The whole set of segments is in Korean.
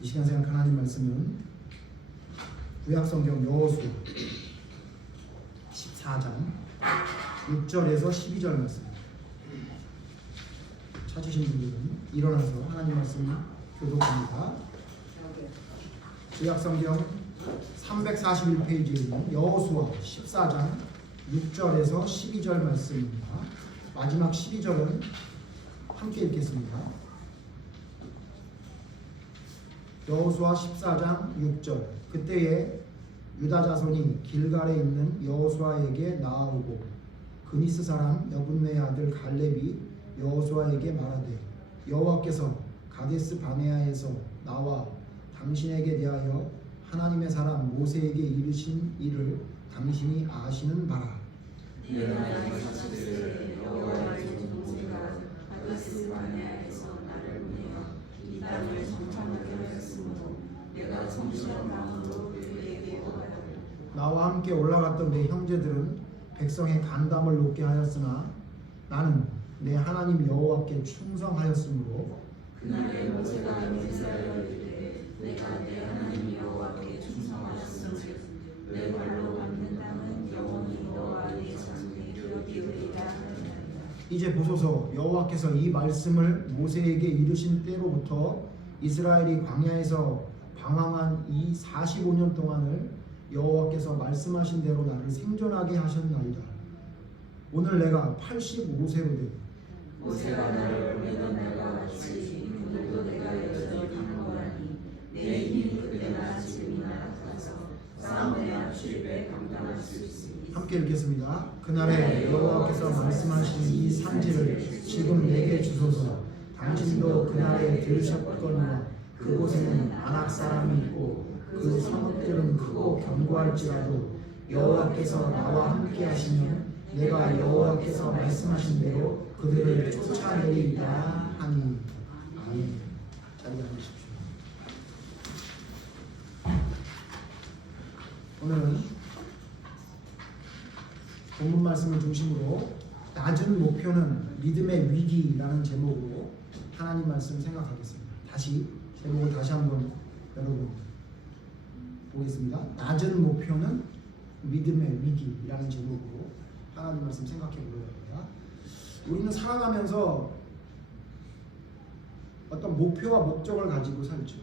이 시간 생각한 하나님 말씀은 구약성경 여호수아 14장 6절에서 12절 말씀입니다. 찾으신 분들은 일어나서 하나님 말씀을 교독합니다. 구약성경 341페이지에 있는 여호수아 14장 6절에서 12절 말씀입니다. 마지막 12절은 함께 읽겠습니다. 여호수아 14장 6절. 그때에 유다 자손이 길갈에 있는 여호수아에게 나아오고 그니스 사람 여분네 아들 갈렙이 여호수아에게 말하되 여호와께서 가데스 바네아에서 나와 당신에게 대하여 하나님의 사람 모세에게 이르신 일을 당신이 아시는 바라. 내가 사실을 여호와의 종 모세가 가데스 바네아에서 나를 보내어 이 땅을 정탐하게 하였으므로 내가 성실한 마음으로 그에게 보았다. 나와 함께 올라갔던 내 형제들은 백성의 간담을 높게 하였으나 나는 내 하나님 여호와께 충성하였으므로 그날에 모세가 이스라엘을 이르되 내가 내 하나님 여호와께 충성하였으니 내 발로 밟는 땅은 영원히 너와 네 자손의 기업이 되리라 하니라. 이제 보소서 여호와께서 이 말씀을 모세에게 이르신 때로부터 이스라엘이 광야에서 방황한 이 45년 동안을 여호와께서 말씀하신 대로 나를 생존하게 하셨나이다. 오늘 내가 85세로 되고 모세가 나를 보내던 날과 같이 오늘도 내가 여전히 강건하니 내 힘이 그때나 지금이나 같아서 싸움의 앞줄에 감당할 수 있습니다. 함께 읽겠습니다. 그날에 여호와께서 말씀하신 이 산지를 지금 내게 주소서. 당신도 그날에 들으셨거니와 그곳에는 아낙 사람이 있고 그 성읍들은 크고 견고할지라도 여호와께서 나와 함께 하시면 내가 여호와께서 말씀하신 대로 그들을 쫓아내리이다 하니. 아멘. 자리에 앉으십시오. 오늘은 본문 말씀을 중심으로 낮은 목표는 믿음의 위기라는 제목으로 하나님 말씀 생각하겠습니다. 제목을 다시 한번 여러분 보겠습니다. 낮은 목표는 믿음의 위기라는 제목으로 하나님 말씀 생각해 보려고 합니다. 우리는 살아가면서 어떤 목표와 목적을 가지고 살죠.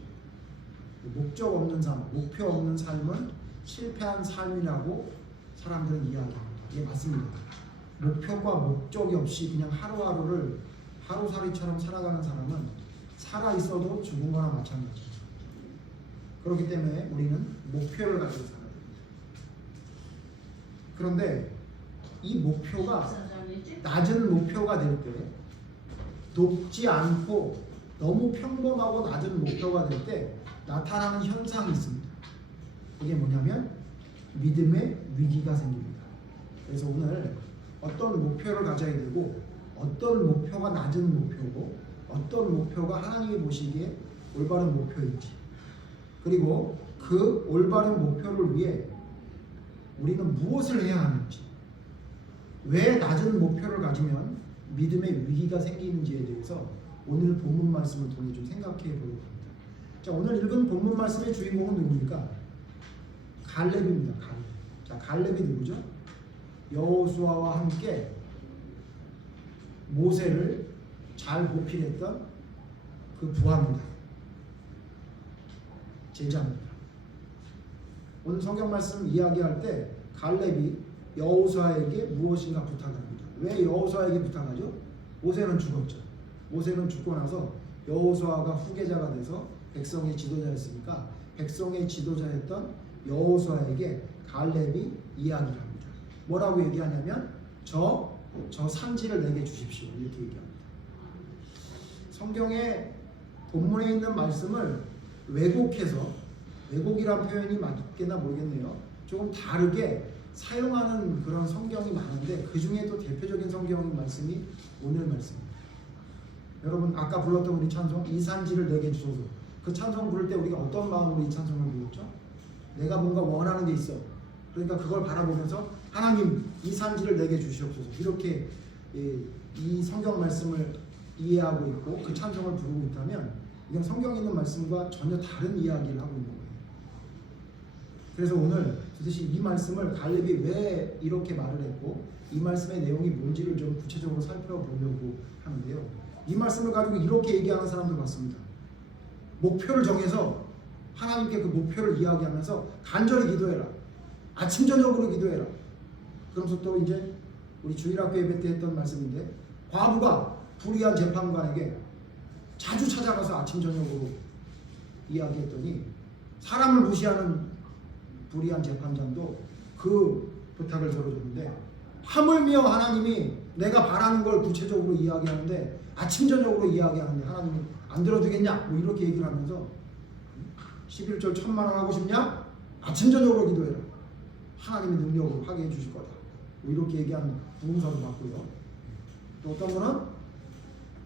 목적 없는 삶, 목표 없는 삶은 실패한 삶이라고 사람들은 이야기합니다. 이게 맞습니다. 목표과 목적이 없이 그냥 하루하루를 하루살이처럼 살아가는 사람은 살아있어도 죽은 거나 마찬가지입니다. 그렇기 때문에 우리는 목표를 가지고 살아야 됩니다. 그런데 이 목표가 낮은 목표가 될 때, 높지 않고 너무 평범하고 낮은 목표가 될 때 나타나는 현상이 있습니다. 그게 뭐냐면 믿음의 위기가 생깁니다. 그래서 오늘 어떤 목표를 가져야 되고 어떤 목표가 낮은 목표고 어떤 목표가 하나님이 보시기에 올바른 목표인지, 그리고 그 올바른 목표를 위해 우리는 무엇을 해야 하는지, 왜 낮은 목표를 가지면 믿음의 위기가 생기는지에 대해서 오늘 본문 말씀을 통해 좀 생각해 보려고 합니다. 자, 오늘 읽은 본문 말씀의 주인공은 누굽니까? 갈렙입니다. 갈렙. 자, 갈렙이 누구죠? 여호수아와 함께 모세를 잘 보필했던 그 부하입니다. 제자입니다. 오늘 성경 말씀 이야기할 때 갈렙이 여호수아에게 무엇인가 부탁합니다. 왜 여호수아에게 부탁하죠? 모세는 죽었죠. 모세는 죽고 나서 여호수아가 후계자가 돼서 백성의 지도자였으니까 백성의 지도자였던 여호수아에게 갈렙이 이야기를 합니다. 뭐라고 얘기하냐면 저 산지를 내게 주십시오. 이렇게 얘기합니다. 성경의 본문에 있는 말씀을 왜곡해서, 왜곡이란 표현이 맞겠나 모르겠네요. 조금 다르게 사용하는 그런 성경이 많은데 그 중에도 대표적인 성경 말씀이 오늘 말씀입니다. 여러분 아까 불렀던 우리 찬송 이 산지를 내게 주소서. 그 찬송 부를 때 우리가 어떤 마음으로 이 찬송을 불렀죠? 내가 뭔가 원하는 게 있어. 그러니까 그걸 바라보면서 하나님 이 산지를 내게 주시옵소서. 이렇게 이 성경 말씀을 이해하고 있고 그 찬송을 부르고 있다면 이건 성경에 있는 말씀과 전혀 다른 이야기를 하고 있는 거예요. 그래서 오늘 도대체 이 말씀을 갈렙이 왜 이렇게 말을 했고 이 말씀의 내용이 뭔지를 좀 구체적으로 살펴보려고 하는데요. 이 말씀을 가지고 이렇게 얘기하는 사람들 봤습니다. 목표를 정해서 하나님께 그 목표를 이야기하면서 간절히 기도해라. 아침 저녁으로 기도해라. 그러면서 또 이제 우리 주일학교 예배 때 했던 말씀인데 과부가 불의한 재판관에게 자주 찾아가서 아침 저녁으로 이야기했더니 사람을 무시하는 불의한 재판장도 그 부탁을 들어줬는데 하물며 하나님이 내가 바라는 걸 구체적으로 이야기하는데 아침 저녁으로 이야기하는데 하나님이 안 들어주겠냐 뭐 이렇게 얘기를 하면서 11절 1000만 원 하고 싶냐? 아침 저녁으로 기도해라. 하나님의 능력으로 하게 해주실 거다. 뭐 이렇게 얘기하는 부흥사도 봤고요. 또 어떤 분은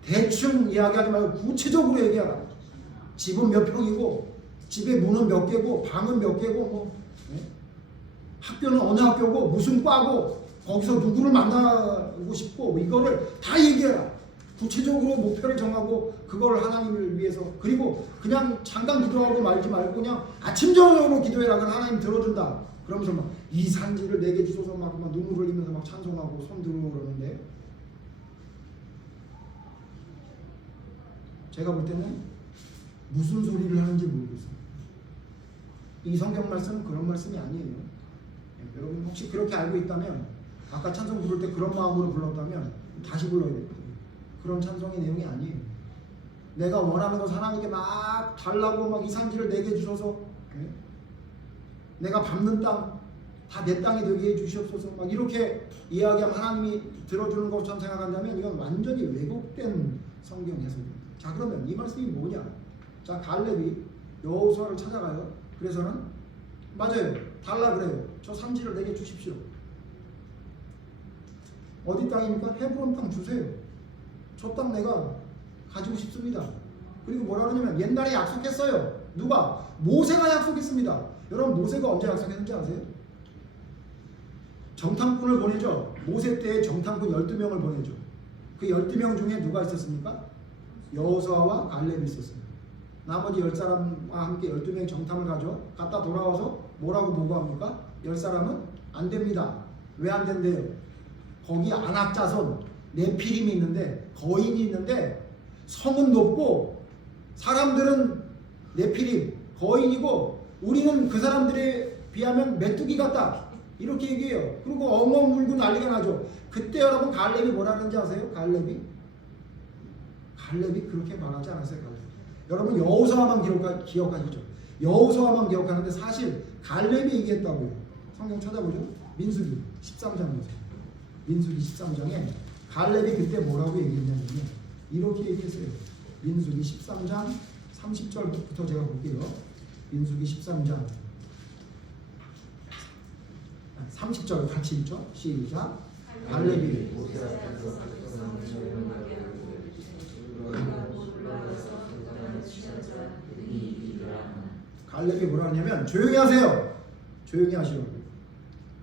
대충 이야기하지 말고 구체적으로 얘기하라. 집은 몇 평이고 집에 문은 몇 개고 방은 몇 개고 뭐 학교는 어느 학교고 무슨 과고 거기서 누구를 만나고 싶고 뭐 이거를 다 얘기해라. 구체적으로 목표를 정하고 그걸 하나님을 위해서 그리고 그냥 잠깐 기도하고 말지 말고 그냥 아침 저녁으로 기도해라. 그럼 하나님 들어준다. 그러면서 막 이 산지를 내게 주소서 막 눈물 흘리면서 막 찬송하고 손 들고 그러는데 제가 볼 때는 무슨 소리를 하는지 모르겠어요. 이 성경 말씀은 그런 말씀이 아니에요. 여러분 혹시 그렇게 알고 있다면 아까 찬송 부를 때 그런 마음으로 불렀다면 다시 불러야 되거든요. 그런 찬송의 내용이 아니에요. 내가 원하는 것 하나님께 막 달라고 막 이 산지를 내게 주셔서 내가 밟는 땅 다 내 땅이 되게 해주시옵소서 막 이렇게 이야기하면 하나님이 들어주는 것처럼 생각한다면 이건 완전히 왜곡된 성경 해석입니다. 자 그러면 이 말씀이 뭐냐? 자 갈렙이 여호수아를 찾아가요. 그래서는 맞아요. 달라 그래요. 저 산지를 내게 주십시오. 어디 땅입니까? 헤브론 땅 주세요. 저 땅 내가 가지고 싶습니다. 그리고 뭐라 그러냐면 옛날에 약속했어요. 누가? 모세가 약속했습니다. 여러분 모세가 언제 약속했는지 아세요? 정탐꾼을 보내죠. 모세 때에 정탐꾼 12명을 보내죠. 그 12명 중에 누가 있었습니까? 여호수아와 갈렙이 있었습니다. 나머지 10사람과 함께 12명이 정탐을 가죠. 갔다 돌아와서 뭐라고 보고합니까? 10사람은 안 됩니다. 왜 안 된대요? 거기 아낙 자손 네피림이 있는데 거인이 있는데 성은 높고 사람들은 네피림 거인이고 우리는 그 사람들에 비하면 메뚜기 같다. 이렇게 얘기해요. 그리고 엉엉 울고 난리가 나죠. 그때 여러분 갈렙이 뭐라 하는지 아세요? 갈렙이 그렇게 말하지 않았어요. 갈렙. 여러분 여호수아만 기억하시죠? 여호수아만 기억하는데 사실 갈렙이 얘기했다고요. 성경 찾아보죠. 민수기 13장 보세요. 민수기 13장에 갈렙이 그때 뭐라고 얘기했냐면 이렇게 얘기했어요. 민수기 13장 30절부터 제가 볼게요. 민수기 13장 30절 같이 읽죠. 시작. 갈렙이 갈렙이 뭐라 하냐면 조용히 하세요. 조용히 하시라고.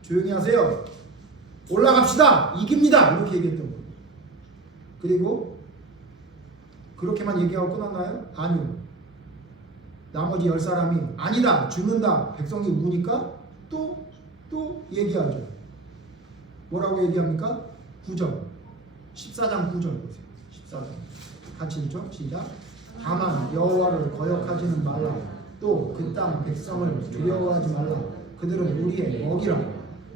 조용히 하세요. 올라갑시다. 이깁니다. 이렇게 얘기했던 거예요. 그리고 그렇게만 얘기하고 끝났나요? 아니요. 나머지 10사람이 아니다. 죽는다. 백성이 우니까 또 얘기하죠. 뭐라고 얘기합니까? 9절 14장 9절 보세요. 14장 같이 읽죠. 시작. 다만 여호와를 거역하지는 말라. 또 그 땅 백성을 두려워하지 말라. 그들은 우리의 먹이라.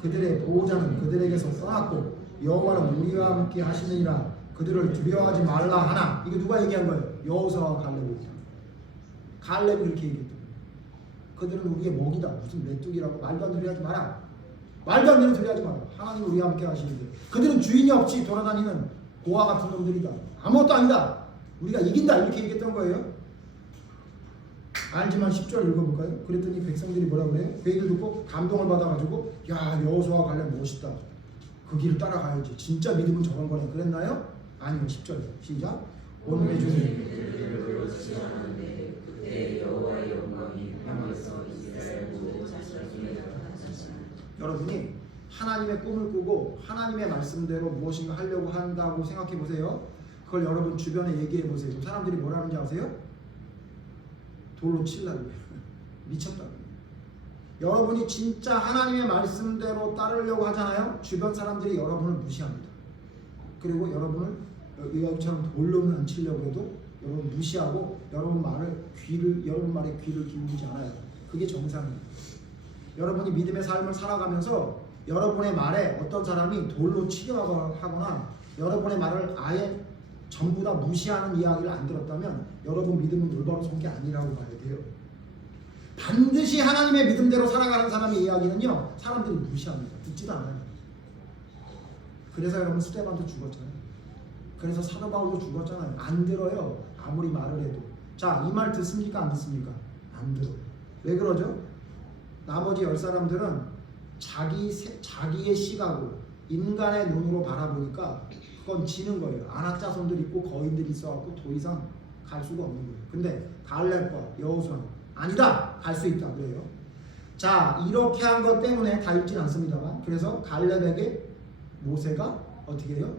그들의 보호자는 그들에게서 떠났고 여호와는 우리와 함께 하시느니라. 그들을 두려워하지 말라 하나. 이거 누가 얘기한 거예요? 여호수아와 갈렙이. 갈렙이 이렇게 얘기했던 거예요. 그들은 우리의 먹이다. 무슨 메뚜기라고 말도 안 되게 하지 마라. 말도 안 되는 소리 하지 마라. 하나님 우리와 함께 하시는데 그들은 주인이 없이 돌아다니는 고아 같은 놈들이다. 아무것도 아니다. 우리가 이긴다. 이렇게 얘기했던 거예요. 알지만 10절 읽어볼까요? 그랬더니 백성들이 뭐라고 그래요? 그 얘기를 듣고 감동을 받아가지고 야 여호수아 갈렙 멋있다. 그 길을 따라가야지. 진짜 믿음은 저런 거네. 그랬나요? 아니요. 10절 시작. 오늘의 주님 여러분이 하나님의 꿈을 꾸고 하나님의 말씀대로 무엇인가 하려고 한다고 생각해 보세요. 그걸 여러분 주변에 얘기해 보세요. 사람들이 뭐라는지 아세요? 돌로 치려고 미쳤다. 여러분이 진짜 하나님의 말씀대로 따르려고 하잖아요. 주변 사람들이 여러분을 무시합니다. 그리고 여러분을 이것처럼 돌로는 안 치려고 해도 여러분 무시하고 여러분 말에 귀를 기울이지 않아요. 그게 정상이에요. 여러분이 믿음의 삶을 살아가면서 여러분의 말에 어떤 사람이 돌로 치려 하거나 여러분의 말을 아예 전부 다 무시하는 이야기를 안 들었다면 여러분 믿음은 올바로 선 게 아니라고 봐야 돼요. 반드시 하나님의 믿음대로 살아가는 사람의 이야기는요, 사람들이 무시합니다. 듣지도 않아요. 그래서 여러분 스데반도 죽었잖아요. 그래서 사도 바울도 죽었잖아요. 안 들어요. 아무리 말을 해도. 자, 이 말 듣습니까? 안 듣습니까? 안 들어요. 왜 그러죠? 나머지 10사람들은 자기의 시각으로 인간의 눈으로 바라보니까 그건 지는 거예요. 안악자손들 있고 거인들이 있어갖고 더 이상 갈 수가 없는 거예요. 근데 갈렙과 여호수아는 아니다! 갈 수 있다 그래요. 자, 이렇게 한 것 때문에 다 읽진 않습니다만, 그래서 갈렙에게 모세가 어떻게 해요?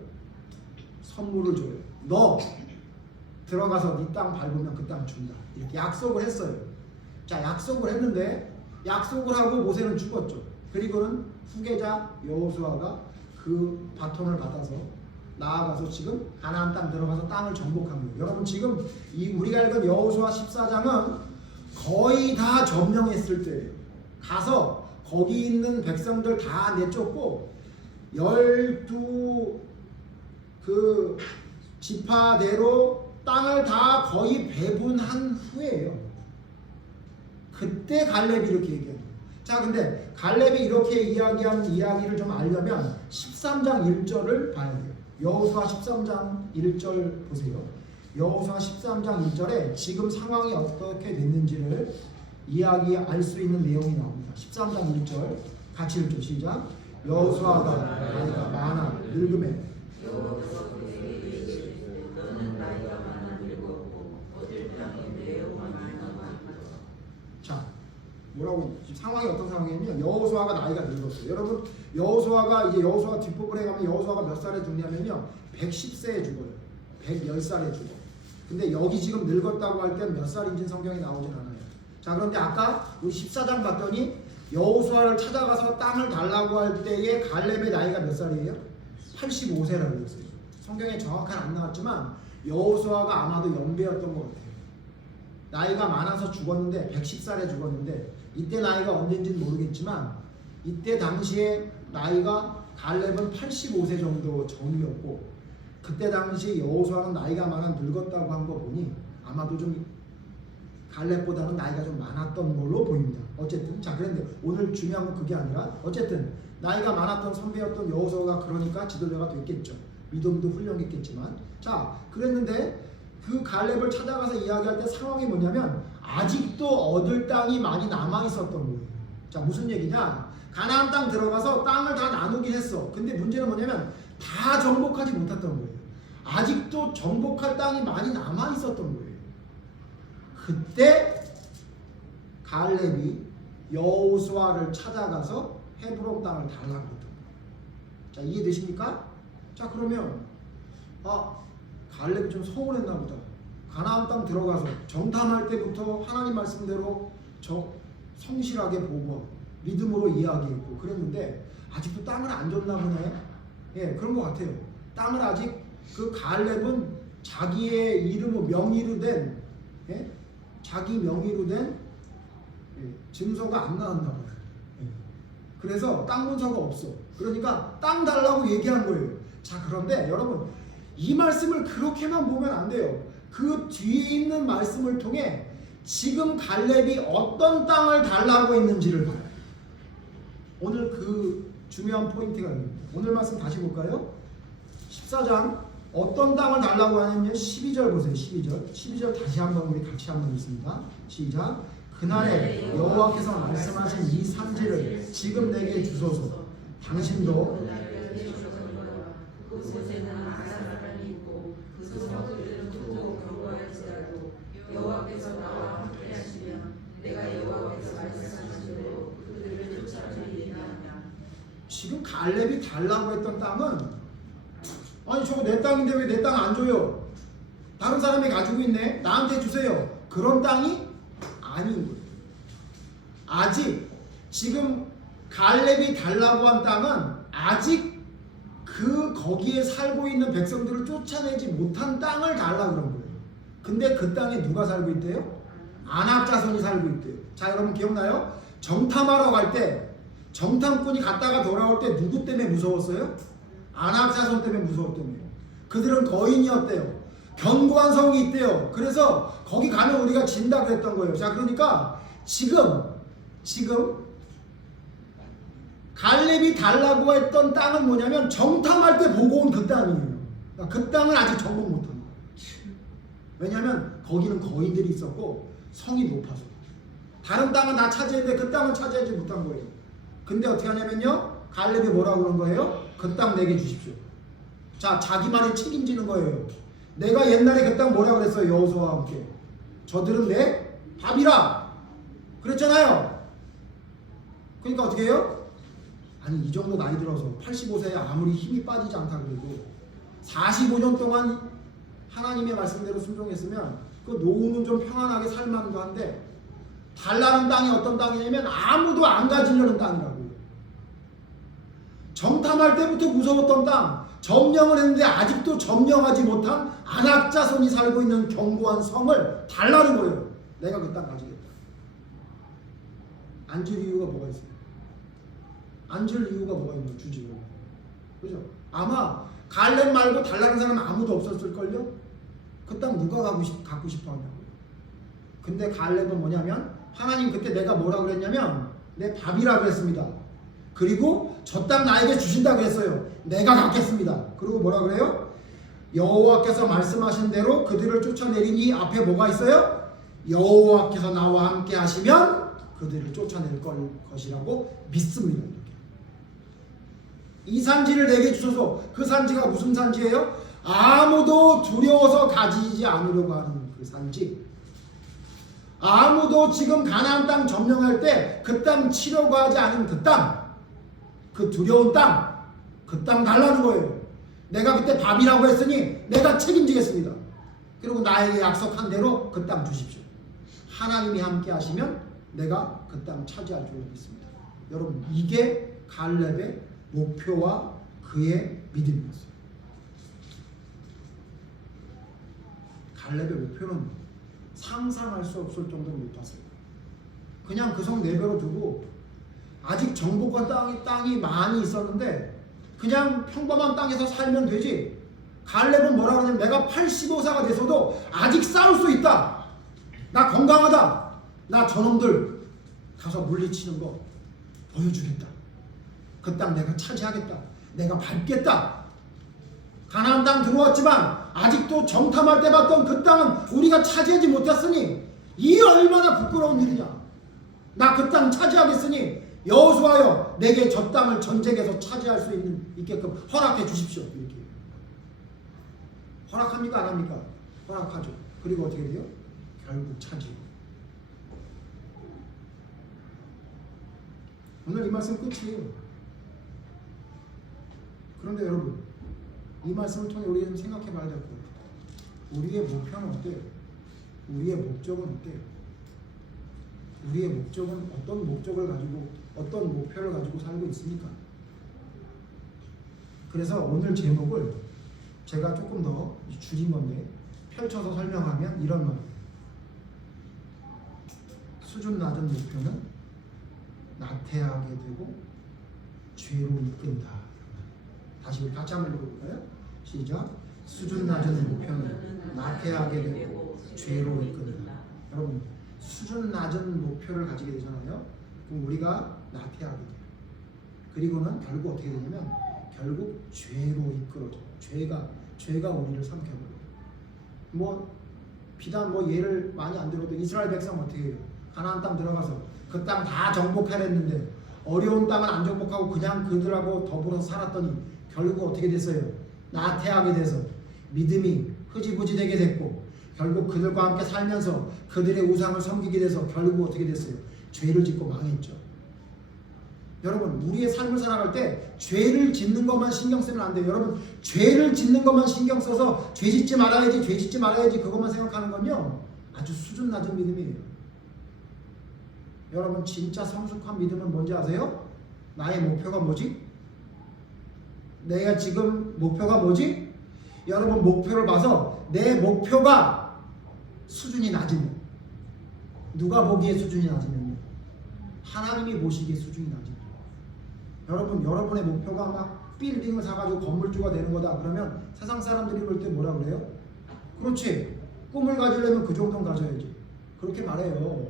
선물을 줘요. 너 들어가서 네 땅 밟으면 그 땅 준다. 이렇게 약속을 했어요. 자, 약속을 했는데 약속을 하고 모세는 죽었죠. 그리고는 후계자 여호수아가 그 바톤을 받아서 나아가서 지금 가나안 땅 들어가서 땅을 정복한 거예요. 여러분 지금 이 우리가 읽은 여호수아 14장은 거의 다 점령했을 때예요. 가서 거기 있는 백성들 다 내쫓고 12 그 지파대로 땅을 다 거의 배분한 후에요. 그때 갈렙이 이렇게 얘기해요. 자, 근데 갈렙이 이렇게 이야기하는 이야기를 좀 알려면 13장 1절을 봐야 돼요. 여호수아 13장 1절 보세요. 여호수아 13장 1절에 지금 상황이 어떻게 됐는지를 이야기할 수 있는 내용이 나옵니다. 13장 1절 같이 읽죠. 시작. 여호수아가 나이가 많아 늙음에 여호와께서 그에게 이르시되 너는 나이가 많아 늙었고 얻을 땅이 매우 많아하니라. 자, 뭐라고 상황이 어떤 상황이냐면 여호수아가 나이가 늙었어요. 여러분 여호수아가 이제 여호수아 뒷부분에 가면 여호수아가 몇 살에 죽냐면요 110세에 죽어요. 110살에 죽어. 근데 여기 지금 늙었다고 할 땐 몇 살인지 성경에 나오진 않아요. 자, 그런데 아까 우리 14장 봤더니 여호수아를 찾아가서 땅을 달라고 할 때에 갈렙의 나이가 몇 살이에요? 85세라고 했어요. 성경에 정확한 안 나왔지만 여호수아가 아마도 연배였던 것 같아요. 나이가 많아서 죽었는데 110살에 죽었는데 이때 나이가 언제인지는 모르겠지만 이때 당시에 나이가 갈렙은 85세 정도 전이었고 그때 당시 여호수아는 나이가 많아 늙었다고 한 거 보니 아마도 좀 갈렙보다는 나이가 좀 많았던 걸로 보입니다. 어쨌든 자, 그런데 오늘 중요한 건 그게 아니라 어쨌든 나이가 많았던 선배였던 여호수아가 그러니까 지도자가 됐겠죠. 믿음도 훌륭했겠지만 자, 그랬는데 그 갈렙을 찾아가서 이야기할 때 상황이 뭐냐면 아직도 얻을 땅이 많이 남아 있었던 거예요. 자, 무슨 얘기냐? 가나안 땅 들어가서 땅을 다 나누긴 했어. 근데 문제는 뭐냐면 다 정복하지 못했던 거예요. 아직도 정복할 땅이 많이 남아 있었던 거예요. 그때 갈렙이 여호수아를 찾아가서 헤브론 땅을 달라고 했던 거예요. 자, 이해되십니까? 자, 그러면 갈렙이 좀 서운했나 보다. 가나안 땅 들어가서 정탐할 때부터 하나님 말씀대로 성실하게 보고 믿음으로 이야기했고 그랬는데 아직도 땅을 안 줬나 보네. 예, 그런 것 같아요. 땅을 아직 그 갈렙은 자기의 이름으로 명의로 된 자기 명의로 된 증서가 안 나왔나 봐요. 그래서 땅 문서가 없어. 그러니까 땅 달라고 얘기한 거예요. 자, 그런데 여러분 이 말씀을 그렇게만 보면 안 돼요. 그 뒤에 있는 말씀을 통해 지금 갈렙이 어떤 땅을 달라고 했는지를 봐요. 오늘 그 중요한 포인트가 있습니다. 오늘 말씀 다시 볼까요? 14장 어떤 땅을 달라고 하냐면 12절 보세요. 12절 다시 한번 우리 같이 한번 읽습니다. 시작. 그날에 여호와께서 말씀하신 이 산지를 지금 내게 주소서. 당신도 그곳에는 아사라람이 있고 그 성들은 크고 견고할지라도 여호와께서 나와 함께 하시면 내가 여호와께서 말씀하신 대로 그들을 쫓아내리라 하냐. 지금 갈렙이 달라고 했던 땅은 아니 저거 내 땅인데 왜 내 땅 안 줘요? 다른 사람이 가지고 있네. 나한테 주세요. 그런 땅이 아닌 거예요. 아직 지금 갈렙이 달라고 한 땅은 아직 거기에 살고 있는 백성들을 쫓아내지 못한 땅을 달라고 그런 거예요. 근데 그 땅에 누가 살고 있대요? 아낙 자손이 살고 있대요. 자, 여러분 기억나요? 정탐하러 갈 때 정탐꾼이 갔다가 돌아올 때 누구 때문에 무서웠어요? 아낙 자손 때문에 무서웠다며요. 그들은 거인이었대요. 견고한 성이 있대요. 그래서 거기 가면 우리가 진다 그랬던 거예요. 자, 그러니까 지금 갈렙이 달라고 했던 땅은 뭐냐면 정탐할 때 보고 온 그 땅이에요. 그러니까 그 땅을 아직 정복 못한 거예요. 왜냐하면 거기는 거인들이 있었고 성이 높아서. 다른 땅은 다 차지했는데 그 땅은 차지하지 못한 거예요. 근데 어떻게 하냐면요, 갈렙이 뭐라고 그런 거예요? 그 땅 내게 주십시오. 자, 자기 말에 책임지는 거예요. 내가 옛날에 그 땅 뭐라 그랬어요? 여호수아와 함께 저들은 내 밥이라 그랬잖아요. 그러니까 어떻게 해요? 아니, 이 정도 나이 들어서 85세에 아무리 힘이 빠지지 않다 그래도 45년 동안 하나님의 말씀대로 순종했으면 그 노후는 좀 평안하게 살만도 한데, 달라는 땅이 어떤 땅이냐면 아무도 안 가지려는 땅이라고요. 정탐할 때부터 무서웠던 땅, 점령을 했는데 아직도 점령하지 못한 아낙 자손이 살고 있는 견고한 성을 달라는 거예요. 내가 그 땅 가지겠다. 앉을 이유가 뭐가 있어요? 앉을 이유가 뭐가 있는 거예요? 주지. 그죠? 아마 갈렙 말고 달라는 사람은 아무도 없었을걸요? 그 땅 누가 갖고 싶어 하냐고요. 근데 갈렙은 뭐냐면, 하나님 그때 내가 뭐라 그랬냐면 내 밥이라 그랬습니다. 그리고 저 땅 나에게 주신다 그랬어요. 내가 갖겠습니다. 그리고 뭐라 그래요? 여호와께서 말씀하신 대로 그들을 쫓아내리니 앞에 뭐가 있어요? 여호와께서 나와 함께 하시면 그들을 쫓아낼 것이라고 믿습니다. 이 산지를 내게 주셔서, 그 산지가 무슨 산지예요? 아무도 두려워서 가지지 않으려고 하는 그 산지. 아무도 지금 가나안 땅 점령할 때 그 땅 치려고 하지 않은 그 땅, 그 두려운 땅, 그 땅 달라는 거예요. 내가 그때 밥이라고 했으니 내가 책임지겠습니다. 그리고 나에게 약속한 대로 그 땅 주십시오. 하나님이 함께 하시면 내가 그 땅 차지할 줄 믿습니다. 여러분, 이게 갈렙의 목표와 그의 믿음이었어요. 갈렙의 목표는 상상할 수 없을 정도로 높았어요. 그냥 그 성 내버려 두고, 아직 정복한 땅이 많이 있었는데 그냥 평범한 땅에서 살면 되지. 갈렙은 뭐라 그러냐면, 내가 85세가 돼서도 아직 싸울 수 있다. 나 건강하다. 나 저놈들 가서 물리치는 거 보여주겠다. 그 땅 내가 차지하겠다. 내가 밟겠다. 가나안 땅 들어왔지만 아직도 정탐할 때 봤던 그 땅은 우리가 차지하지 못했으니 이 얼마나 부끄러운 일이냐. 나 그 땅 차지하겠으니 여호수아여, 내게 저 땅을 전쟁에서 차지할 수 있게끔 허락해 주십시오. 이렇게 허락합니까? 안 합니까? 허락하죠. 그리고 어떻게 돼요? 결국 차지해요. 오늘 이 말씀 끝이에요. 그런데 여러분, 이 말씀을 통해 우리가 좀 생각해 봐야 될 거예요. 우리의 목표는 어때요? 우리의 목적은 어때요? 우리의 목적은 어떤 목적을 가지고, 어떤 목표를 가지고 살고 있습니까? 그래서 오늘 제목을 제가 조금 더 줄인 건데, 펼쳐서 설명하면 이런 말. 수준 낮은 목표는 나태하게 되고 죄로 이끈다. 다시 우리 같이 한번 읽어볼까요? 시작. 수준 낮은 목표는 나태하게 되고 죄로 이끈다. 여러분, 수준 낮은 목표를 가지게 되잖아요. 그럼 우리가 나태하게 돼요. 그리고는 결국 어떻게 되냐면, 결국 죄로 이끌어져요. 죄가 우리를 삼켜버려요. 비단 예를 많이 안 들어도 이스라엘 백성 어떻게 해요? 가나안 땅 들어가서 그 땅 다 정복해냈는데 어려운 땅은 안 정복하고 그냥 그들하고 더불어 살았더니 결국 어떻게 됐어요? 나태하게 돼서 믿음이 흐지부지 되게 됐고, 결국 그들과 함께 살면서 그들의 우상을 섬기게 돼서 결국 어떻게 됐어요? 죄를 짓고 망했죠. 여러분, 우리의 삶을 살아갈 때 죄를 짓는 것만 신경 쓰면 안 돼요. 여러분, 죄를 짓는 것만 신경 써서 죄 짓지 말아야지 그것만 생각하는 건요, 아주 수준 낮은 믿음이에요. 여러분 진짜 성숙한 믿음은 뭔지 아세요? 나의 목표가 뭐지? 내가 지금 목표가 뭐지? 여러분 목표를 봐서 내 목표가 수준이 낮으면, 누가 보기에 수준이 낮으면요? 하나님이 보시기에 수준이 낮으면. 여러분의 목표가 막 빌딩을 사가지고 건물주가 되는 거다 그러면 세상 사람들이 볼 때 뭐라 그래요? 그렇지, 꿈을 가지려면 그 정도는 가져야지, 그렇게 말해요.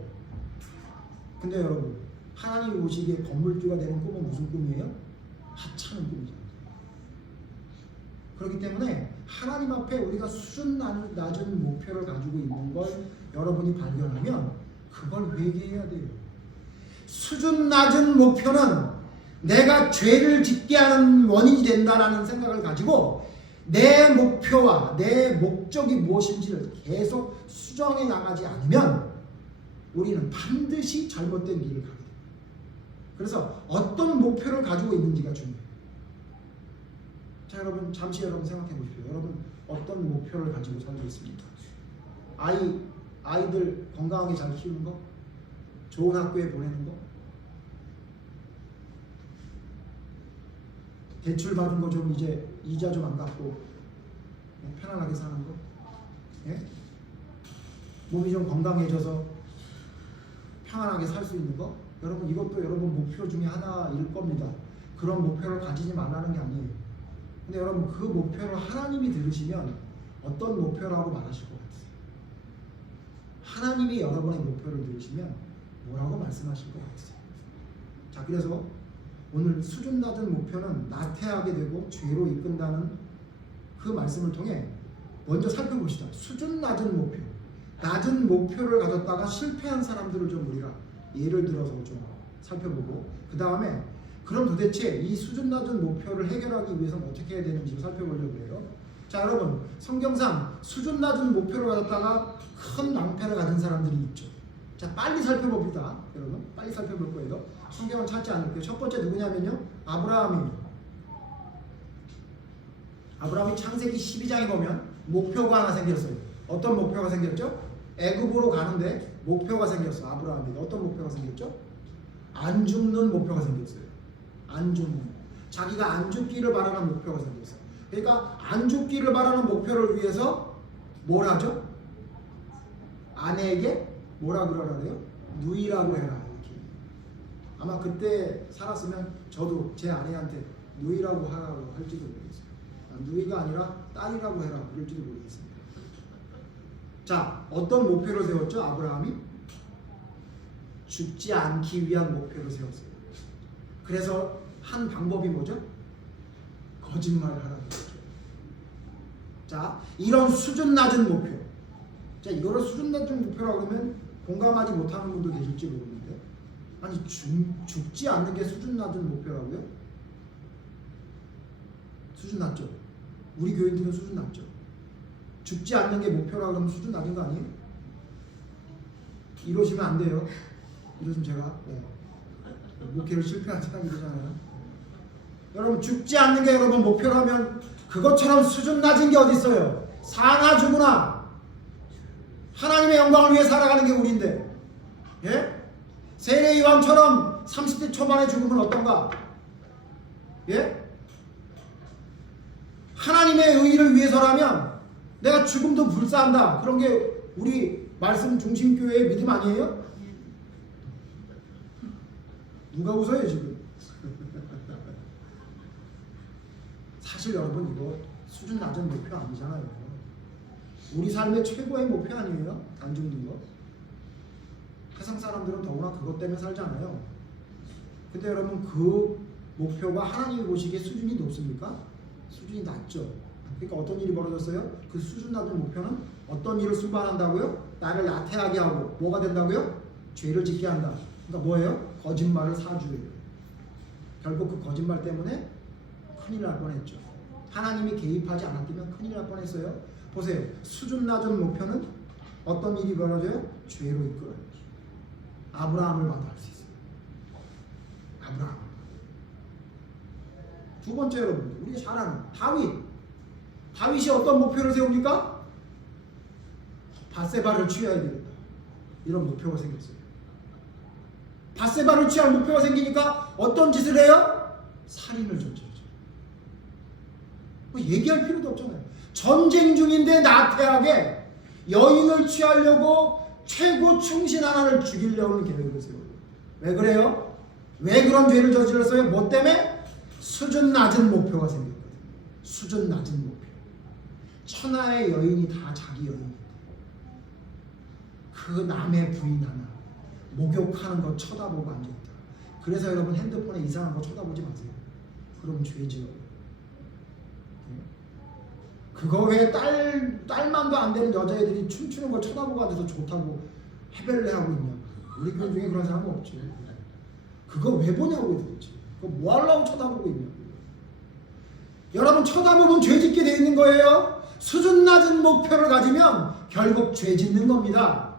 근데 여러분 하나님이 보시기에 건물주가 되는 꿈은 무슨 꿈이에요? 하찮은 꿈이죠. 그렇기 때문에 하나님 앞에 우리가 수준 낮은 목표를 가지고 있는 걸 여러분이 발견하면 그걸 회개해야 돼요. 수준 낮은 목표는 내가 죄를 짓게 하는 원인이 된다라는 생각을 가지고 내 목표와 내 목적이 무엇인지를 계속 수정해 나가지 않으면 우리는 반드시 잘못된 길을 가게 됩니다. 그래서 어떤 목표를 가지고 있는지가 중요해요. 자, 여러분 잠시 여러분 생각해 보십시오. 여러분 어떤 목표를 가지고 살고 있습니까? 아이들 건강하게 잘 키우는 거, 좋은 학교에 보내는 거, 대출 받은 거 좀 이제 이자 좀 안 갚고 편안하게 사는 거, 예? 몸이 좀 건강해져서 편안하게 살 수 있는 거, 여러분 이것도 여러분 목표 중에 하나일 겁니다. 그런 목표를 가지지 말라는 게 아니에요. 근데 여러분 그 목표를 하나님이 들으시면 어떤 목표라고 말하실 것 같으세요? 하나님이 여러분의 목표를 들으시면 뭐라고 말씀하실 것 같으세요? 자, 그래서 오늘 수준 낮은 목표는 나태하게 되고 죄로 이끈다는 그 말씀을 통해 먼저 살펴봅시다. 수준 낮은 목표, 낮은 목표를 가졌다가 실패한 사람들을 좀 우리가 예를 들어서 좀 살펴보고, 그 다음에 그럼 도대체 이 수준 낮은 목표를 해결하기 위해서는 어떻게 해야 되는지 살펴보려고 해요. 자, 여러분 성경상 수준 낮은 목표를 가졌다가 큰 낭패를 가진 사람들이 있죠. 자, 빨리 살펴봅니다. 여러분 빨리 살펴볼 거예요. 성경은 찾지 않을게요. 첫 번째 누구냐면요, 아브라함이 창세기 12장에 보면 목표가 하나 생겼어요. 어떤 목표가 생겼죠? 애굽으로 가는데 목표가 생겼어. 아브라함이 어떤 목표가 생겼죠? 안 죽는 목표가 생겼어요. 안 죽는, 자기가 안 죽기를 바라는 목표가 생겼어요. 그러니까 안 죽기를 바라는 목표를 위해서 뭘 하죠? 아내에게 뭐라 그러라 그래요? 누이라고 해라, 이렇게. 아마 그때 살았으면 저도 제 아내한테 누이라고 하라고 할지도 모르겠어요. 누이가 아니라 딸이라고 해라 그럴지도 모르겠습니다. 자, 어떤 목표를 세웠죠? 아브라함이 죽지 않기 위한 목표를 세웠어요. 그래서 한 방법이 뭐죠? 거짓말을 하라는 거죠. 자, 이런 수준 낮은 목표. 자, 이거를 수준 낮은 목표라고 하면 공감하지 못하는 분도 계실지 모르는데, 아니 죽지 않는 게 수준 낮은 목표라고요? 수준 낮죠? 우리 교인들은 수준 낮죠? 죽지 않는 게 목표라고 하면 수준 낮은 거 아니에요? 이러시면 안 돼요. 이러시면 제가 목회를 실패하지 이러잖아요. 여러분 죽지 않는 게 여러분 목표라면 그것처럼 수준 낮은 게 어디 있어요? 사나 죽으나 하나님의 영광을 위해 살아가는 게 우리인데, 예? 세례 요한처럼 30대 초반에 죽으면 어떤가? 예? 하나님의 의를 위해서라면 내가 죽음도 불사한다. 그런 게 우리 말씀 중심교회의 믿음 아니에요? 누가 웃어요 지금? 사실 여러분 이거 수준 낮은 목표 아니잖아요. 우리 삶의 최고의 목표 아니에요? 안 죽는 거. 세상 사람들은 더구나 그것 때문에 살잖아요. 근데 여러분 그 목표가 하나님이 보시기에 수준이 높습니까? 수준이 낮죠. 그러니까 어떤 일이 벌어졌어요? 그 수준 낮은 목표는 어떤 일을 수반한다고요? 나를 나태하게 하고 뭐가 된다고요? 죄를 짓게 한다. 그러니까 뭐예요? 거짓말을 사주예요. 결국 그 거짓말 때문에 큰일 날 뻔했죠. 하나님이 개입하지 않았다면 큰일 날 뻔했어요. 보세요. 수준 낮은 목표는 어떤 일이 벌어져요? 죄로 이끌어요. 아브라함을 마다할 수 있어요. 아브라함. 두 번째 여러분, 우리가 잘 아는 다윗이 어떤 목표를 세웁니까? 밧세바를 취해야 되겠다. 이런 목표가 생겼어요. 밧세바를 취할 목표가 생기니까 어떤 짓을 해요? 살인을 저지르죠. 뭐 얘기할 필요도 없잖아요. 전쟁 중인데 나태하게 여인을 취하려고 최고 충신 하나를 죽이려는 계획을 세워요. 왜 그래요? 왜 그런 죄를 저질렀어요? 뭐 때문에? 수준 낮은 목표가 생겼거든요. 수준 낮은 목표. 천하의 여인이 다 자기 여인인데 그 남의 부인 하나 목욕하는 거 쳐다보고 앉아있다. 그래서 여러분 핸드폰에 이상한 거 쳐다보지 마세요. 그러면 죄지요. 그거 왜 딸만도 안 되는 여자애들이 춤추는 거 쳐다보고 앉아서 좋다고 헤벨레 하고 있냐. 우리 교회 중에 그런 사람은 없지. 그거 왜 보냐고 도대체. 그거 뭐 하려고 쳐다보고 있냐고. 여러분 쳐다보면 죄 짓게 돼 있는 거예요. 수준 낮은 목표를 가지면 결국 죄 짓는 겁니다.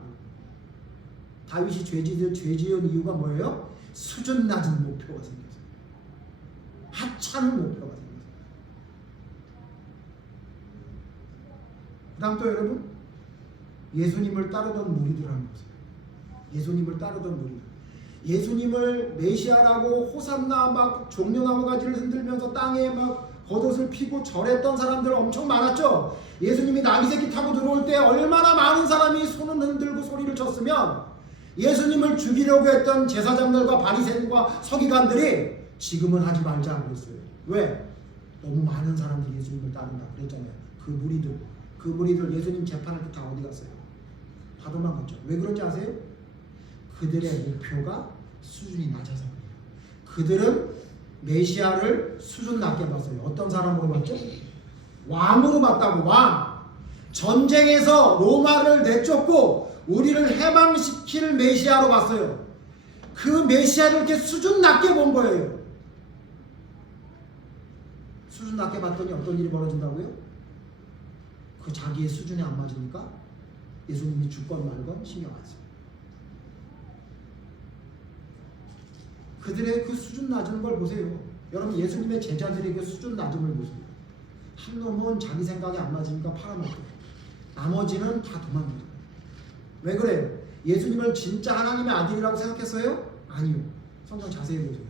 다윗이 죄 지은 이유가 뭐예요? 수준 낮은 목표가 생겨서. 하찮은 목표가 생겨서. 그 다음 또 여러분 예수님을 따르던 무리들 한번 보세요. 예수님을 따르던 무리들. 예수님을 메시아라고 호산나 막 종려나무 가지를 흔들면서 땅에 막 겉옷을 피고 절했던 사람들 엄청 많았죠. 예수님이 나귀새끼 타고 들어올 때 얼마나 많은 사람이 손을 흔들고 소리를 쳤으면 예수님을 죽이려고 했던 제사장들과 바리새인과 서기관들이 지금은 하지 말자 그랬어요. 왜? 너무 많은 사람들이 예수님을 따른다 그랬잖아요. 그 무리들 예수님 재판할 때 다 어디 갔어요? 다 도망갔죠. 왜 그런지 아세요? 그들의 목표가 수준이 낮아서 그래요. 그들은 메시아를 수준 낮게 봤어요. 어떤 사람으로 봤죠? 왕으로 봤다고. 왕. 전쟁에서 로마를 내쫓고 우리를 해방시킬 메시아로 봤어요. 그 메시아를 이렇게 수준 낮게 본 거예요. 수준 낮게 봤더니 어떤 일이 벌어진다고요? 그 자기의 수준에 안 맞으니까 예수님이 죽건 말건 신경 안 써요. 그들의 그 수준 낮은 걸 보세요. 여러분 예수님의 제자들의 그 수준 낮음을 보세요. 한 놈은 자기 생각이 안 맞으니까 팔아먹고 나머지는 다 도망가요. 왜 그래요? 예수님을 진짜 하나님의 아들이라고 생각했어요? 아니요. 성경 자세히 보세요.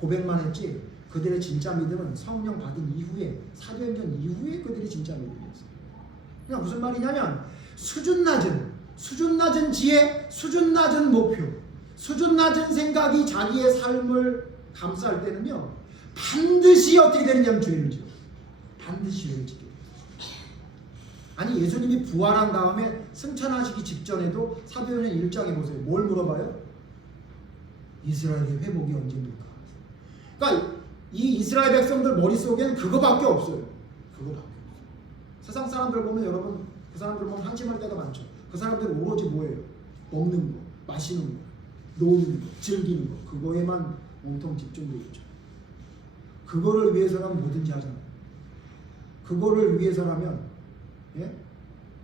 고백만 했지 그들의 진짜 믿음은 성령 받은 이후에 사도행전 이후에 그들이 진짜 믿음이었어요. 그냥 무슨 말이냐면 수준 낮은 지혜, 수준 낮은 목표, 수준 낮은 생각이 자기의 삶을 감쌀 때는요 반드시 어떻게 되느냐면 죄를 지어요. 반드시 죄를 짓게 돼요. 아니 예수님이 부활한 다음에 승천하시기 직전에도 사도행전 1장에 보세요. 뭘 물어봐요? 이스라엘의 회복이 언제입니까? 그러니까 이 이스라엘 백성들 머릿속에는 그거밖에 없어요. 그거밖에 없어요. 세상 사람들 보면 여러분 그 사람들 보면 한심할 때가 많죠. 그 사람들은 오로지 뭐예요? 먹는 거, 마시는 거, 노는 거, 즐기는 거 그거에만 온통 집중되어 있죠. 그거를 위해서라면 뭐든지 하잖아요. 그거를 위해서라면 예?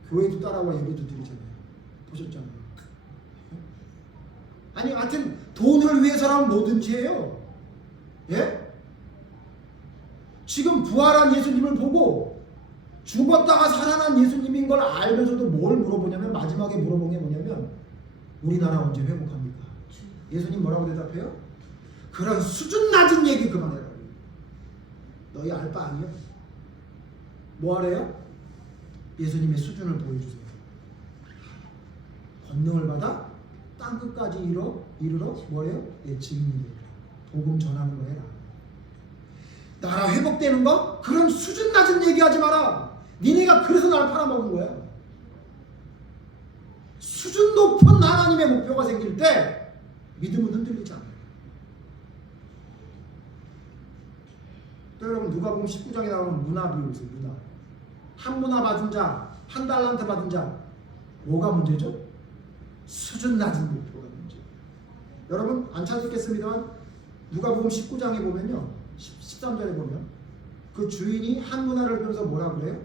교회도 따라와 예배도 드리잖아요. 보셨잖아요. 예? 아니 하여튼 돈을 위해서라면 뭐든지 해요. 예? 지금 부활한 예수님을 보고 죽었다가 살아난 예수님인 걸 알면서도 뭘 물어보냐면 마지막에 물어본 게 뭐냐면 우리나라 언제 회복합니까? 예수님 뭐라고 대답해요? 그런 수준 낮은 얘기 그만해라. 너희 알 바 아니야? 뭐 하래요? 예수님의 수준을 보여주세요. 권능을 받아 땅끝까지 이르러 뭐래요? 내 증인이 되라. 복음 전하는 거 해라. 나라 회복되는 거? 그런 수준 낮은 얘기하지 마라. 니네가 그래서 날 팔아먹은 거야. 수준 높은 하나님의 목표가 생길 때 믿음은 흔들리지 않아요. 또 여러분 누가복음 19장에 나오는 문화 비유세요. 문화. 한 문화 받은 자, 한 달란트 받은 자 뭐가 문제죠? 수준 낮은 목표가 문제예요. 여러분 안 찾았겠습니다만 누가복음 19장에 보면요 13절에 보면 그 주인이 한 문화를 배워서 뭐라 그래요?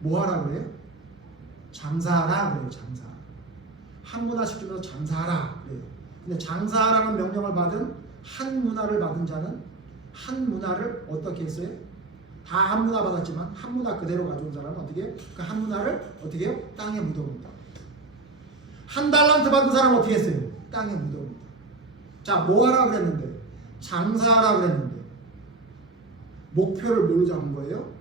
뭐 하라 그래요? 장사하라 그래요. 장사. 한 문화씩 주면서 장사하라 그래요. 근데 장사하라는 명령을 받은 한 문화를 받은 자는 한 문화를 어떻게 했어요? 다 한 문화 받았지만 한 문화 그대로 가져온 사람은 어떻게 해요? 그 한 문화를 어떻게 해요? 땅에 묻어봅니다. 한 달란트 받은 사람은 어떻게 했어요? 땅에 묻어봅니다. 자, 뭐 하라 그랬는데? 장사하라 그랬는데. 목표를 뭘로 잡은 거예요?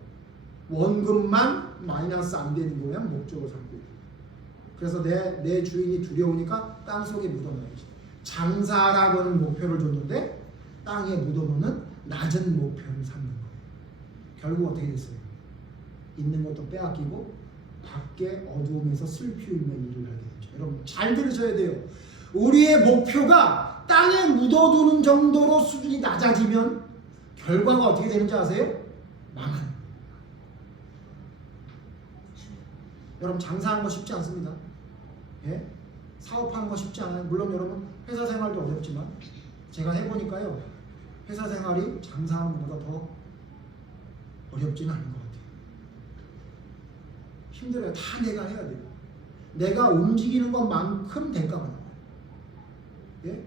원금만 마이너스 안 되는 거야 목적으로 삼고 있는 거예요. 그래서 내 주인이 두려우니까 땅속에 묻어놔야지. 장사라고는 목표를 줬는데 땅에 묻어놓는 낮은 목표를 삼는 거예요. 결국 어떻게 됐어요? 있는 것도 빼앗기고 밖에 어두움에서 슬피 울며 일을 하게 되죠. 여러분 잘 들으셔야 돼요. 우리의 목표가 땅에 묻어두는 정도로 수준이 낮아지면 결과가 어떻게 되는지 아세요? 망하는. 여러분 장사하는 거 쉽지 않습니다. 예? 사업하는 거 쉽지 않아요. 물론 여러분 회사 생활도 어렵지만 제가 해보니까요. 회사 생활이 장사하는 것보다 더 어렵지는 않은 것 같아요. 힘들어요. 다 내가 해야 돼요. 내가 움직이는 것만큼 대가가 나와요. 예?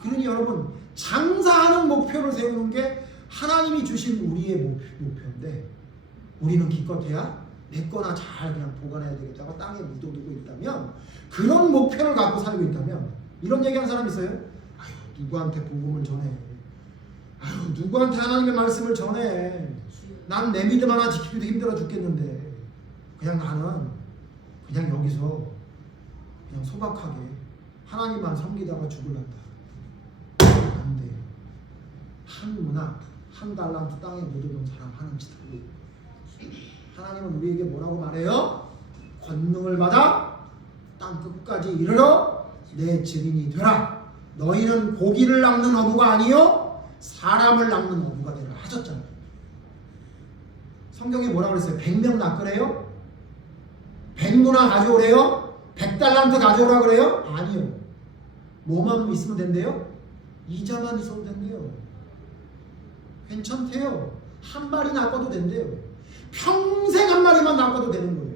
그러니 여러분 장사하는 목표를 세우는 게 하나님이 주신 우리의 목표인데 우리는 기껏해야 내 거나 잘 그냥 보관해야 되겠다고 땅에 묻어두고 있다면 그런 목표를 갖고 살고 있다면 이런 얘기하는 사람 있어요? 아유 누구한테 복음을 전해. 아유 누구한테 하나님의 말씀을 전해. 난 내 믿음 하나 지키기도 힘들어 죽겠는데 그냥 나는 그냥 여기서 그냥 소박하게 하나님만 섬기다가 죽을란다. 안 돼요. 한 문화, 한 달란트 땅에 묻어둔 사람 하는 짓 하고 하나님은 우리에게 뭐라고 말해요? 권능을 받아 땅 끝까지 이르러 내 증인이 되라. 너희는 고기를 낚는 어부가 아니요 사람을 낚는 어부가 되라 하셨잖아요. 성경에 뭐라고 그랬어요? 100명 낚으래요? 100문화 가져오래요? 100달란트 가져오라 그래요? 아니요. 뭐만 있으면 된대요? 이자만 있어도 된대요. 괜찮대요. 한 마리 낚아도 된대요. 평생 한 마리만 낚아도 되는 거예요.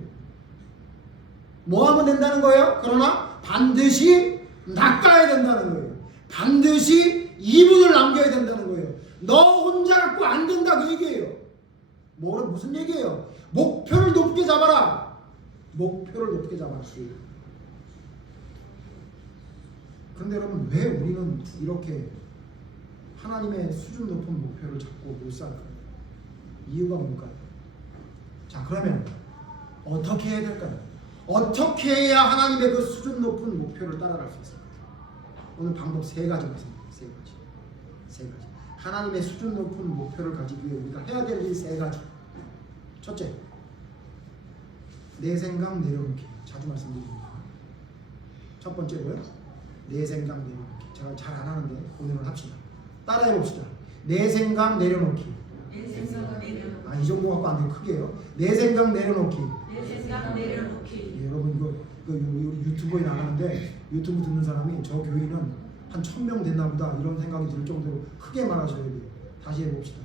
뭐 하면 된다는 거예요? 그러나 반드시 낚아야 된다는 거예요. 반드시 이분을 남겨야 된다는 거예요. 너 혼자 갖고 안 된다 그 얘기예요. 무슨 얘기예요? 목표를 높게 잡아라. 목표를 높게 잡아라. 그런데 여러분 왜 우리는 이렇게 하나님의 수준 높은 목표를 잡고 못 살까요? 이유가 뭘까요? 자 그러면 어떻게 해야 될까요? 어떻게 해야 하나님의 그 수준 높은 목표를 따라갈 수 있을까요? 오늘 방법 세 가지가 있습니다. 세 가지. 하나님의 수준 높은 목표를 가지기 위해 우리가 해야 될 일 세 가지. 첫째, 내 생각 내려놓기. 자주 말씀드립니다. 첫 번째로요. 내 생각 내려놓기. 제가 잘 안 하는데 오늘은 합시다. 따라해 봅시다. 내 생각 내려놓기. 내 생각 내려놓기. 이 정도 갖고 안 돼. 크게요. 내 생각 내려놓기. 내 생각 내려놓기. 예, 여러분 이거 우리 유튜브에 나가는데 유튜브 듣는 사람이 저 교인은 한 1000명 됐나 보다 이런 생각이 들 정도로 크게 말하셔야 돼요. 다시 해봅시다.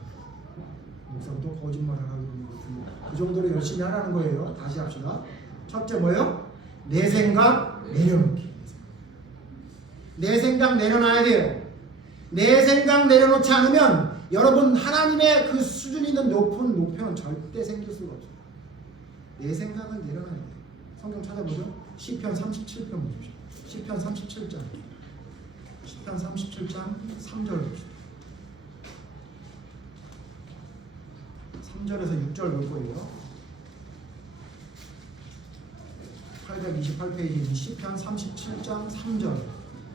목사님 또 거짓말 하라고 그러는 것 같은데 그 정도로 열심히 하라는 거예요. 다시 합시다. 첫째 뭐예요? 내 생각 내려놓기. 내 생각 내려놔야 돼요. 내 생각 내려놓지 않으면 여러분 하나님의 그 수준 있는 높은 목표는 절대 생길 수가 없어요. 내 생각을 내려놔야 돼요. 성경 찾아보죠. 시편 37편 보십시오. 시편 37장 3절 봅시다. 3절에서 6절 볼 거예요. 828페이지 시편 37장 3절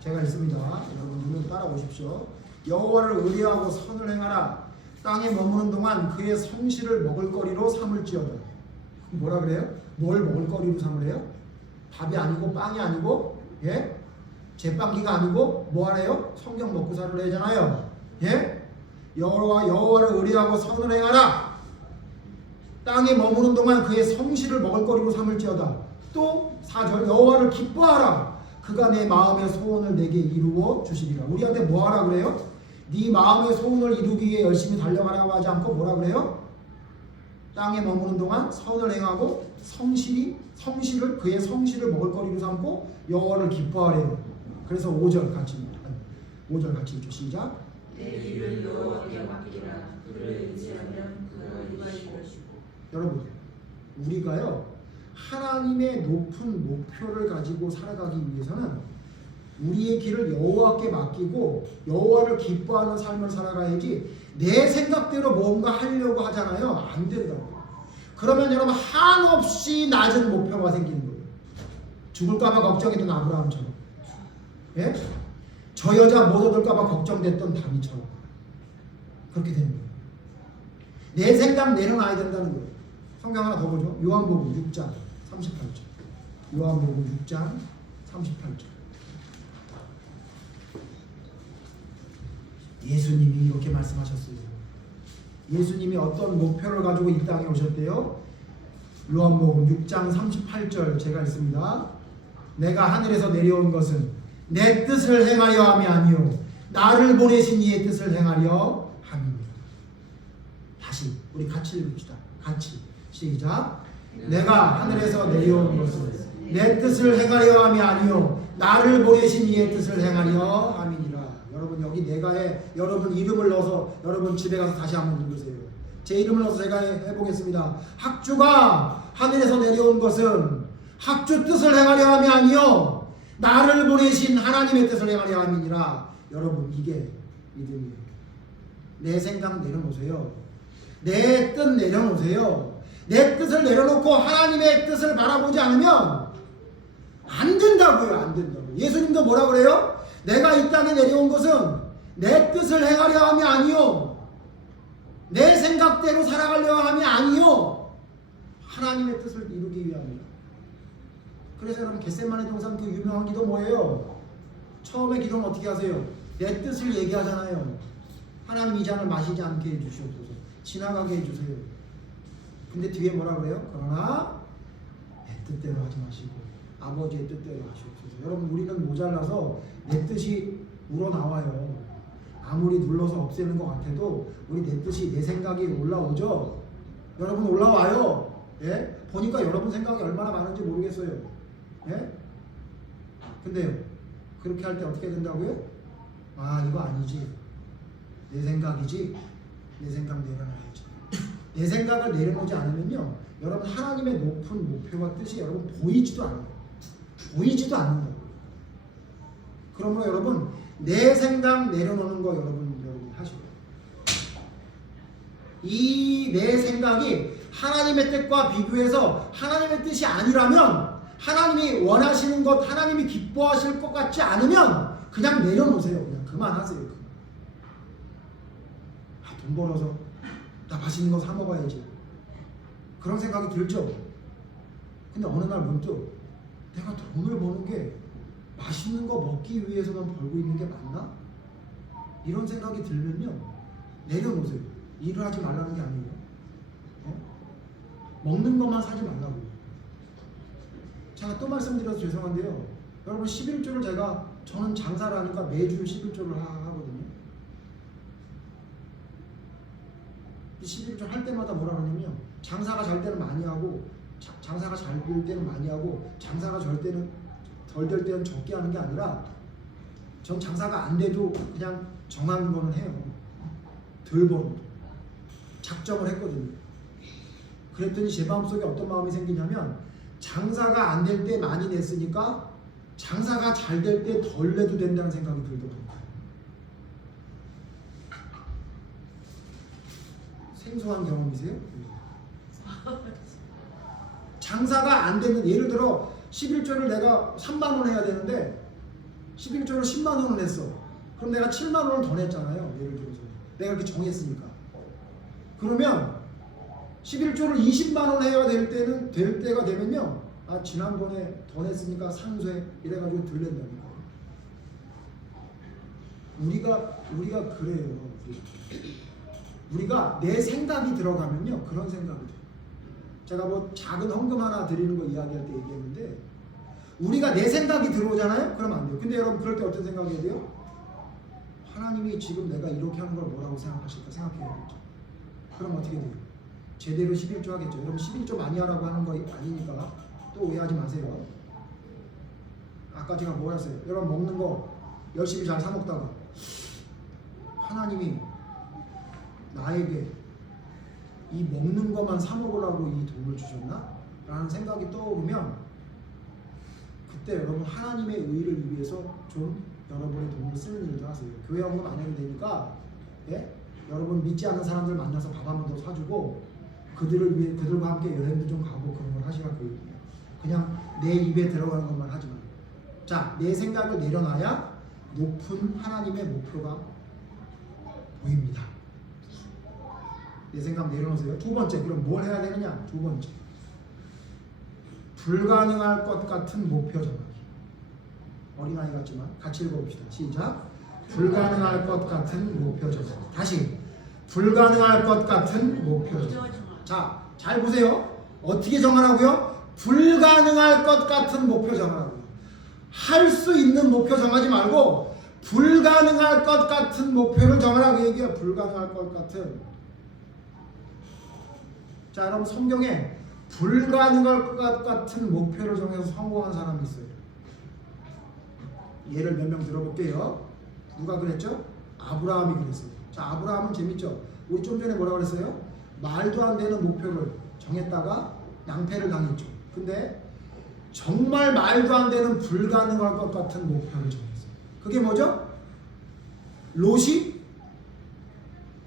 제가 읽습니다. 여러분 눈으로 따라오십시오. 여호와를 의뢰하고 선을 행하라. 땅에 머무는 동안 그의 성실을 먹을거리로 삼을지어다. 뭐라 그래요? 뭘 먹을거리로 삼으래요? 밥이 아니고 빵이 아니고 예? 제빵기가 아니고 뭐 하래요? 성경 먹고 살으려 하잖아요. 예? 여호와를 의뢰하고 선을 행하라. 땅에 머무는 동안 그의 성실을 먹을거리로 삼을지어다. 또 4절 여호와를 기뻐하라. 그가 내 마음의 소원을 내게 이루어 주시리라. 우리한테 뭐 하라 그래요? 네 마음의 소원을 이루기 위해 열심히 달려가라고 하지 않고 뭐라 그래요? 땅에 머무는 동안 선을 행하고 성실을 그의 성실을 먹을거리로 삼고 여호와를 기뻐하래요. 그래서 5절 같이 읽죠. 시작. 내 길을 여호와께 맡기라. 그를 의지하면 그가 이루시고. 여러분 우리가요 하나님의 높은 목표를 가지고 살아가기 위해서는 우리의 길을 여호와께 맡기고 여호와를 기뻐하는 삶을 살아가야지 내 생각대로 뭔가 하려고 하잖아요. 안 된다고. 그러면 여러분 한없이 낮은 목표가 생기는 거예요. 죽을까봐 걱정했던 아브라함처럼, 예? 저 여자 못 얻을까봐 걱정됐던 다윗처럼 그렇게 되는 거예요. 내 생각 내려놔야 된다는 거예요. 성경 하나 더 보죠. 요한복음 6장 38절. 요한복음 6장 38절. 예수님이 이렇게 말씀하셨어요. 예수님이 어떤 목표를 가지고 이 땅에 오셨대요? 요한복음 6장 38절 제가 읽습니다. 내가 하늘에서 내려온 것은 내 뜻을 행하려 함이 아니요 나를 보내신 이의 뜻을 행하려 함입니다. 다시 우리 같이 읽읍시다. 같이 시작. 내가 하늘에서 내려온 것은 내 뜻을 행하려 함이 아니요 나를 보내신 이의 뜻을 행하려 함이니라. 여러분 여기 내가에 여러분 이름을 넣어서 여러분 집에 가서 다시 한번 읽으세요. 제 이름을 넣어서 제가 해보겠습니다. 학주가 하늘에서 내려온 것은 학주 뜻을 행하려 함이 아니요 나를 보내신 하나님의 뜻을 행하려 함이니라. 여러분 이게 믿음이에요. 내 생각 내려놓으세요. 내 뜻 내려놓으세요. 내 뜻을 내려놓고 하나님의 뜻을 바라보지 않으면 안 된다고요. 안 된다고. 예수님도 뭐라 그래요? 내가 이 땅에 내려온 것은 내 뜻을 행하려 함이 아니요 내 생각대로 살아가려 함이 아니요 하나님의 뜻을 이루기 위함이다. 그래서 여러분 겟세마네 동산 그 유명한 기도 뭐예요? 처음에 기도는 어떻게 하세요? 내 뜻을 얘기하잖아요. 하나님 이 잔을 마시지 않게 해주시옵소서. 지나가게 해주세요. 근데 뒤에 뭐라 그래요? 그러나 내 뜻대로 하지 마시고 아버지의 뜻대로 하시옵소서. 여러분 우리는 모자라서 내 뜻이 우러나와요. 아무리 눌러서 없애는 것 같아도 우리 내 뜻이 내 생각이 올라오죠. 여러분 올라와요. 예? 보니까 여러분 생각이 얼마나 많은지 모르겠어요. 예? 근데요 그렇게 할 때 어떻게 된다고요? 아 이거 아니지. 내 생각이지. 내 생각 내려놔야지. 내 생각을 내려놓지 않으면요 여러분 하나님의 높은 목표와 뜻이 여러분 보이지도 않아요. 보이지도 않는다고요. 그러므로 여러분 내 생각 내려놓는 거 여러분 하시고요. 이 내 생각이 하나님의 뜻과 비교해서 하나님의 뜻이 아니라면 하나님이 원하시는 것 하나님이 기뻐하실 것 같지 않으면 그냥 내려놓으세요. 그냥 그만하세요. 돈 벌어서 나 맛있는 거 사 먹어야지 그런 생각이 들죠. 근데 어느 날 문득 내가 돈을 버는 게 맛있는 거 먹기 위해서만 벌고 있는 게 맞나? 이런 생각이 들면요 내려놓으세요. 일을 하지 말라는 게 아니에요. 먹는 것만 사지 말라고. 제가 또 말씀드려서 죄송한데요 여러분 11조를 저는 장사를 하니까 매주 11조를 하거든요. 11조 할 때마다 뭐라 그러냐면 장사가 잘 때는 많이 하고 장사가 잘 될 때는 많이 하고 장사가 덜 될 때는 적게 하는 게 아니라 전 장사가 안 돼도 그냥 정한 거는 해요. 덜 버는 작정을 했거든요. 그랬더니 제 마음속에 어떤 마음이 생기냐면 장사가 안 될 때 많이 냈으니까 장사가 잘 될 때 덜 내도 된다는 생각이 들더라고요. 생소한 경험이세요? 장사가 안 되는 예를 들어 11조를 내가 3만 원 해야 되는데 11조를 10만 원을 했어. 그럼 내가 7만 원을 더 냈잖아요. 예를 들어서 내가 이렇게 정했으니까. 그러면 11조를 20만 원 해야 될 때가 되면요. 아 지난번에 더 냈으니까 상쇄 이래가지고 덜 낸다니까. 우리가 그래요. 우리가 내 생각이 들어가면요 그런 생각이 돼요. 제가 뭐 작은 헌금 하나 드리는 거 이야기할 때 얘기했는데 우리가 내 생각이 들어오잖아요. 그러면 안 돼요. 근데 여러분 그럴 때 어떤 생각이 해야 돼요? 하나님이 지금 내가 이렇게 하는 걸 뭐라고 생각하실까 생각해야겠죠. 그럼 어떻게 돼요? 제대로 11조 하겠죠. 여러분 11조 많이 하라고 하는 거 아니니까 또 오해하지 마세요. 아까 제가 뭐 했어요? 여러분 먹는 거 열심히 잘 사 먹다가 하나님이 나에게 이 먹는 것만 사 먹으라고 이 돈을 주셨나? 라는 생각이 떠오르면 그때 여러분 하나님의 의를 위해서 좀 여러분의 돈을 쓰는 일도 하세요. 교회 헌금 안 해도 되니까 예? 여러분 믿지 않는 사람들 만나서 밥 한 번 더 사주고 그들을 위해 그들과 함께 여행도 좀 가고 그런 걸 하시라고 얘기해요. 그냥 내 입에 들어가는 것만 하지 말고. 자, 내 생각을 내려놔야 높은 하나님의 목표가 보입니다. 내 생각 내려놓으세요. 두 번째, 그럼 뭘 해야 되느냐? 두 번째, 불가능할 것 같은 목표 정하기. 어린아이 같지만 같이 읽어봅시다. 시작. 불가능할 것 같은 목표 정하기. 다시, 불가능할 것 같은 목표 정하기. 자, 잘 보세요. 어떻게 정하라고요? 불가능할 것 같은 목표 정하라고요. 할 수 있는 목표 정하지 말고 불가능할 것 같은 목표를 정하라고 얘기해요. 불가능할 것 같은. 자, 여러분 성경에 불가능할 것 같은 목표를 정해서 성공한 사람이 있어요. 예를 몇 명 들어볼게요. 누가 그랬죠? 아브라함이 그랬어요. 자, 아브라함은 재밌죠? 우리 좀 전에 뭐라고 그랬어요? 말도 안 되는 목표를 정했다가 낭패를 당했죠. 근데 정말 말도 안 되는 불가능할 것 같은 목표를 정했어요. 그게 뭐죠? 롯이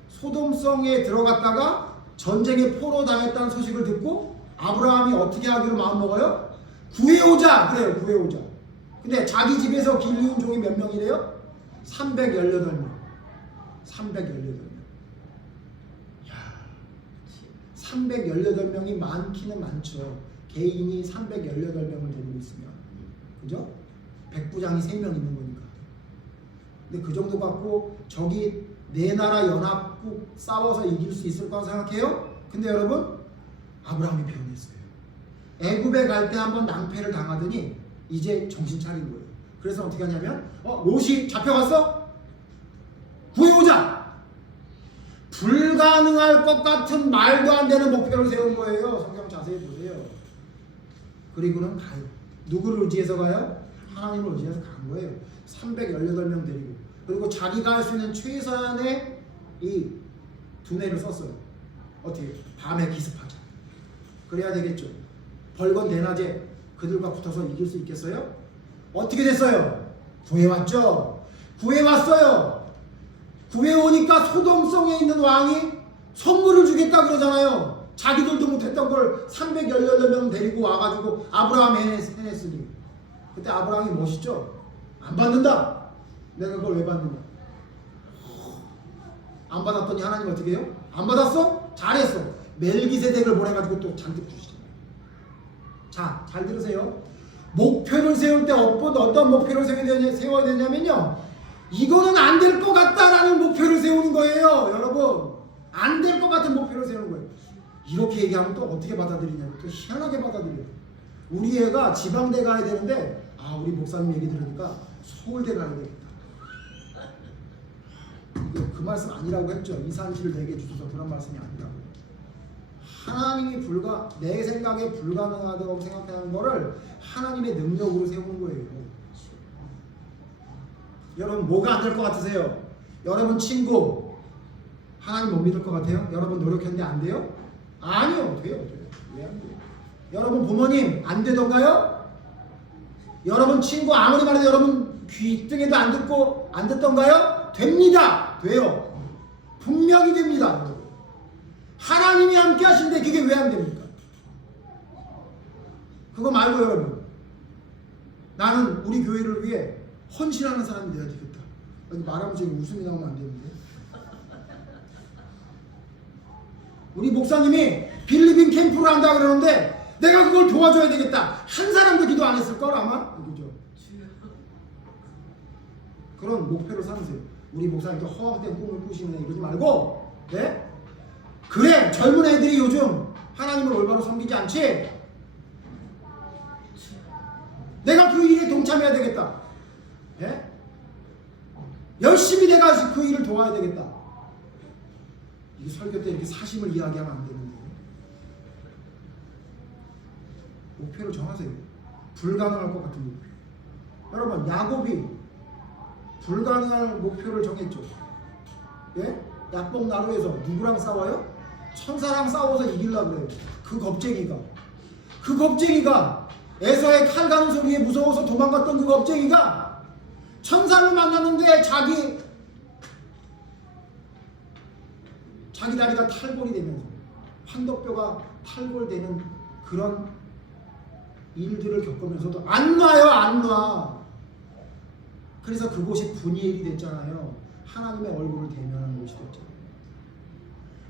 소돔성에 들어갔다가 전쟁에 포로 당했다는 소식을 듣고 아브라함이 어떻게 하기로 마음먹어요? 구해오자! 그래요, 구해오자. 근데 자기 집에서 길리운 종이 몇 명이래요? 318명. 318명. 318명이 많기는 많죠. 개인이 318명을 데리고 있으면. 그죠? 백부장이 3명 있는 거니까. 근데 그 정도 갖고 저기 네 나라 연합국 싸워서 이길 수 있을 거라고 생각해요? 근데 여러분, 아브라함이 변했어요. 애굽에 갈 때 한번 낭패를 당하더니 이제 정신 차린 거예요. 그래서 어떻게 하냐면 롯이 잡혀갔어? 구해오자! 불가능할 것 같은 말도 안 되는 목표를 세운 거예요. 성경 자세히 보세요. 그리고는 가요. 누구를 의지해서 가요? 하나님을 의지해서 간 거예요. 318명 데리고. 그리고 자기가 할 수 있는 최선의 이 두뇌를 썼어요. 어떻게? 밤에 기습하자. 그래야 되겠죠. 벌건 대낮에 그들과 붙어서 이길 수 있겠어요? 어떻게 됐어요? 구해왔죠. 구해왔어요. 구해오니까 소돔성에 있는 왕이 선물을 주겠다 그러잖아요. 자기들도 못했던 걸 318명 데리고 와가지고 아브라함 해냈으니. 그때 아브라함이 멋있죠? 안 받는다. 내가 그걸 왜 받느냐. 안 받았더니 하나님 어떻게 해요? 안 받았어? 잘했어. 멜기세덱을 보내가지고 또 잔뜩 주시잖아요. 자, 잘 들으세요. 목표를 세울 때 어떤 목표를 세워야 되냐면요, 이거는 안 될 것 같다라는 목표를 세우는 거예요. 여러분, 안 될 것 같은 목표를 세우는 거예요. 이렇게 얘기하면 또 어떻게 받아들이냐면 또 희한하게 받아들여요. 우리 애가 지방대 가야 되는데 우리 목사님 얘기 들으니까 서울대 가야 되겠다. 그 말씀 아니라고 했죠. 이산시를 내게 주셔서 그런 말씀이 아니라고. 하나님이 내 생각에 불가능하다고 생각하는 거를 하나님의 능력으로 세우는 거예요. 여러분, 뭐가 안 될 것 같으세요? 여러분 친구 하나님 못 믿을 것 같아요? 여러분 노력했는데 안 돼요? 아니요. 돼요. 왜 안 돼요? 여러분 부모님 안 되던가요? 여러분 친구 아무리 말해도 여러분 귀등에도 안 듣고 안 듣던가요? 됩니다. 돼요. 분명히 됩니다. 여러분. 하나님이 함께 하시는데 그게 왜 안 됩니까? 그거 말고 여러분, 나는 우리 교회를 위해 헌신하는 사람이 돼야 되겠다. 말하면 지금 웃음이 나오면 안 되는데. 우리 목사님이 빌리빈 캠프를 한다 그러는데 내가 그걸 도와줘야 되겠다. 한 사람도 기도 안 했을 걸 아마. 그죠? 그런 목표를 삼으세요. 우리 목사님도 허황된 꿈을 꾸시네 이러지 말고, 네? 그래, 젊은 애들이 요즘 하나님을 올바로 섬기지 않지? 내가 그 일에 동참해야 되겠다. 네? 열심히 내가 그 일을 도와야 되겠다. 이 설교 때 이렇게 사심을 이야기하면 안 되는데. 목표를 정하세요. 불가능할 것 같은 목표. 여러분, 야곱이 불가능할 목표를 정했죠. 예? 약복 나루에서 누구랑 싸워요? 천사랑 싸워서 이기려고 그래요. 그 겁쟁이가 에서의 칼 가는 소리에 무서워서 도망갔던 그 겁쟁이가 천사를 만났는데 자기 다리가 탈골이 되면서 환덕뼈가 탈골되는 그런 일들을 겪으면서도 안 놔요, 안 놔. 그래서 그곳이 분이엘이 됐잖아요. 하나님의 얼굴을 대면하는 곳이 됐잖아요.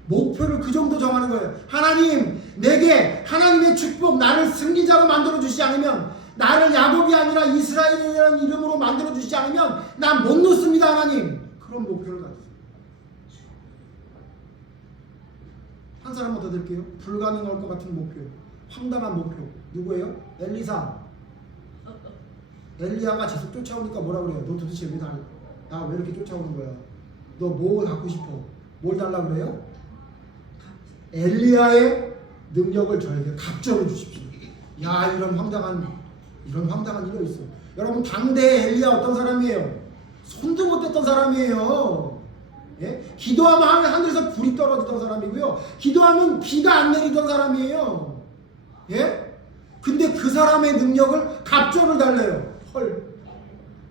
목표를 그 정도 정하는 거예요. 하나님, 내게 하나님의 축복, 나를 승리자로 만들어 주시지 않으면, 나를 야곱이 아니라 이스라엘이라는 이름으로 만들어 주시지 않으면 난 못 놓습니다, 하나님. 그런 목표를 가지세요. 한 사람만 더 드릴게요. 불가능할 것 같은 목표, 황당한 목표. 누구예요? 엘리사. 엘리야가 계속 쫓아오니까 뭐라 그래요? 너 도대체 나 왜 이렇게 쫓아오는 거야? 너 뭐 갖고 싶어? 뭘 달라 그래요? 엘리야의 능력을 저에게 갑절을 주십시오. 야, 이런 황당한 일이 있어. 여러분, 당대의 엘리야 어떤 사람이에요? 손도 못 댔던 사람이에요. 예? 기도하면 하늘에서 불이 떨어지던 사람이고요. 기도하면 비가 안 내리던 사람이에요. 예? 근데 그 사람의 능력을 갑절을 달래요. 헐.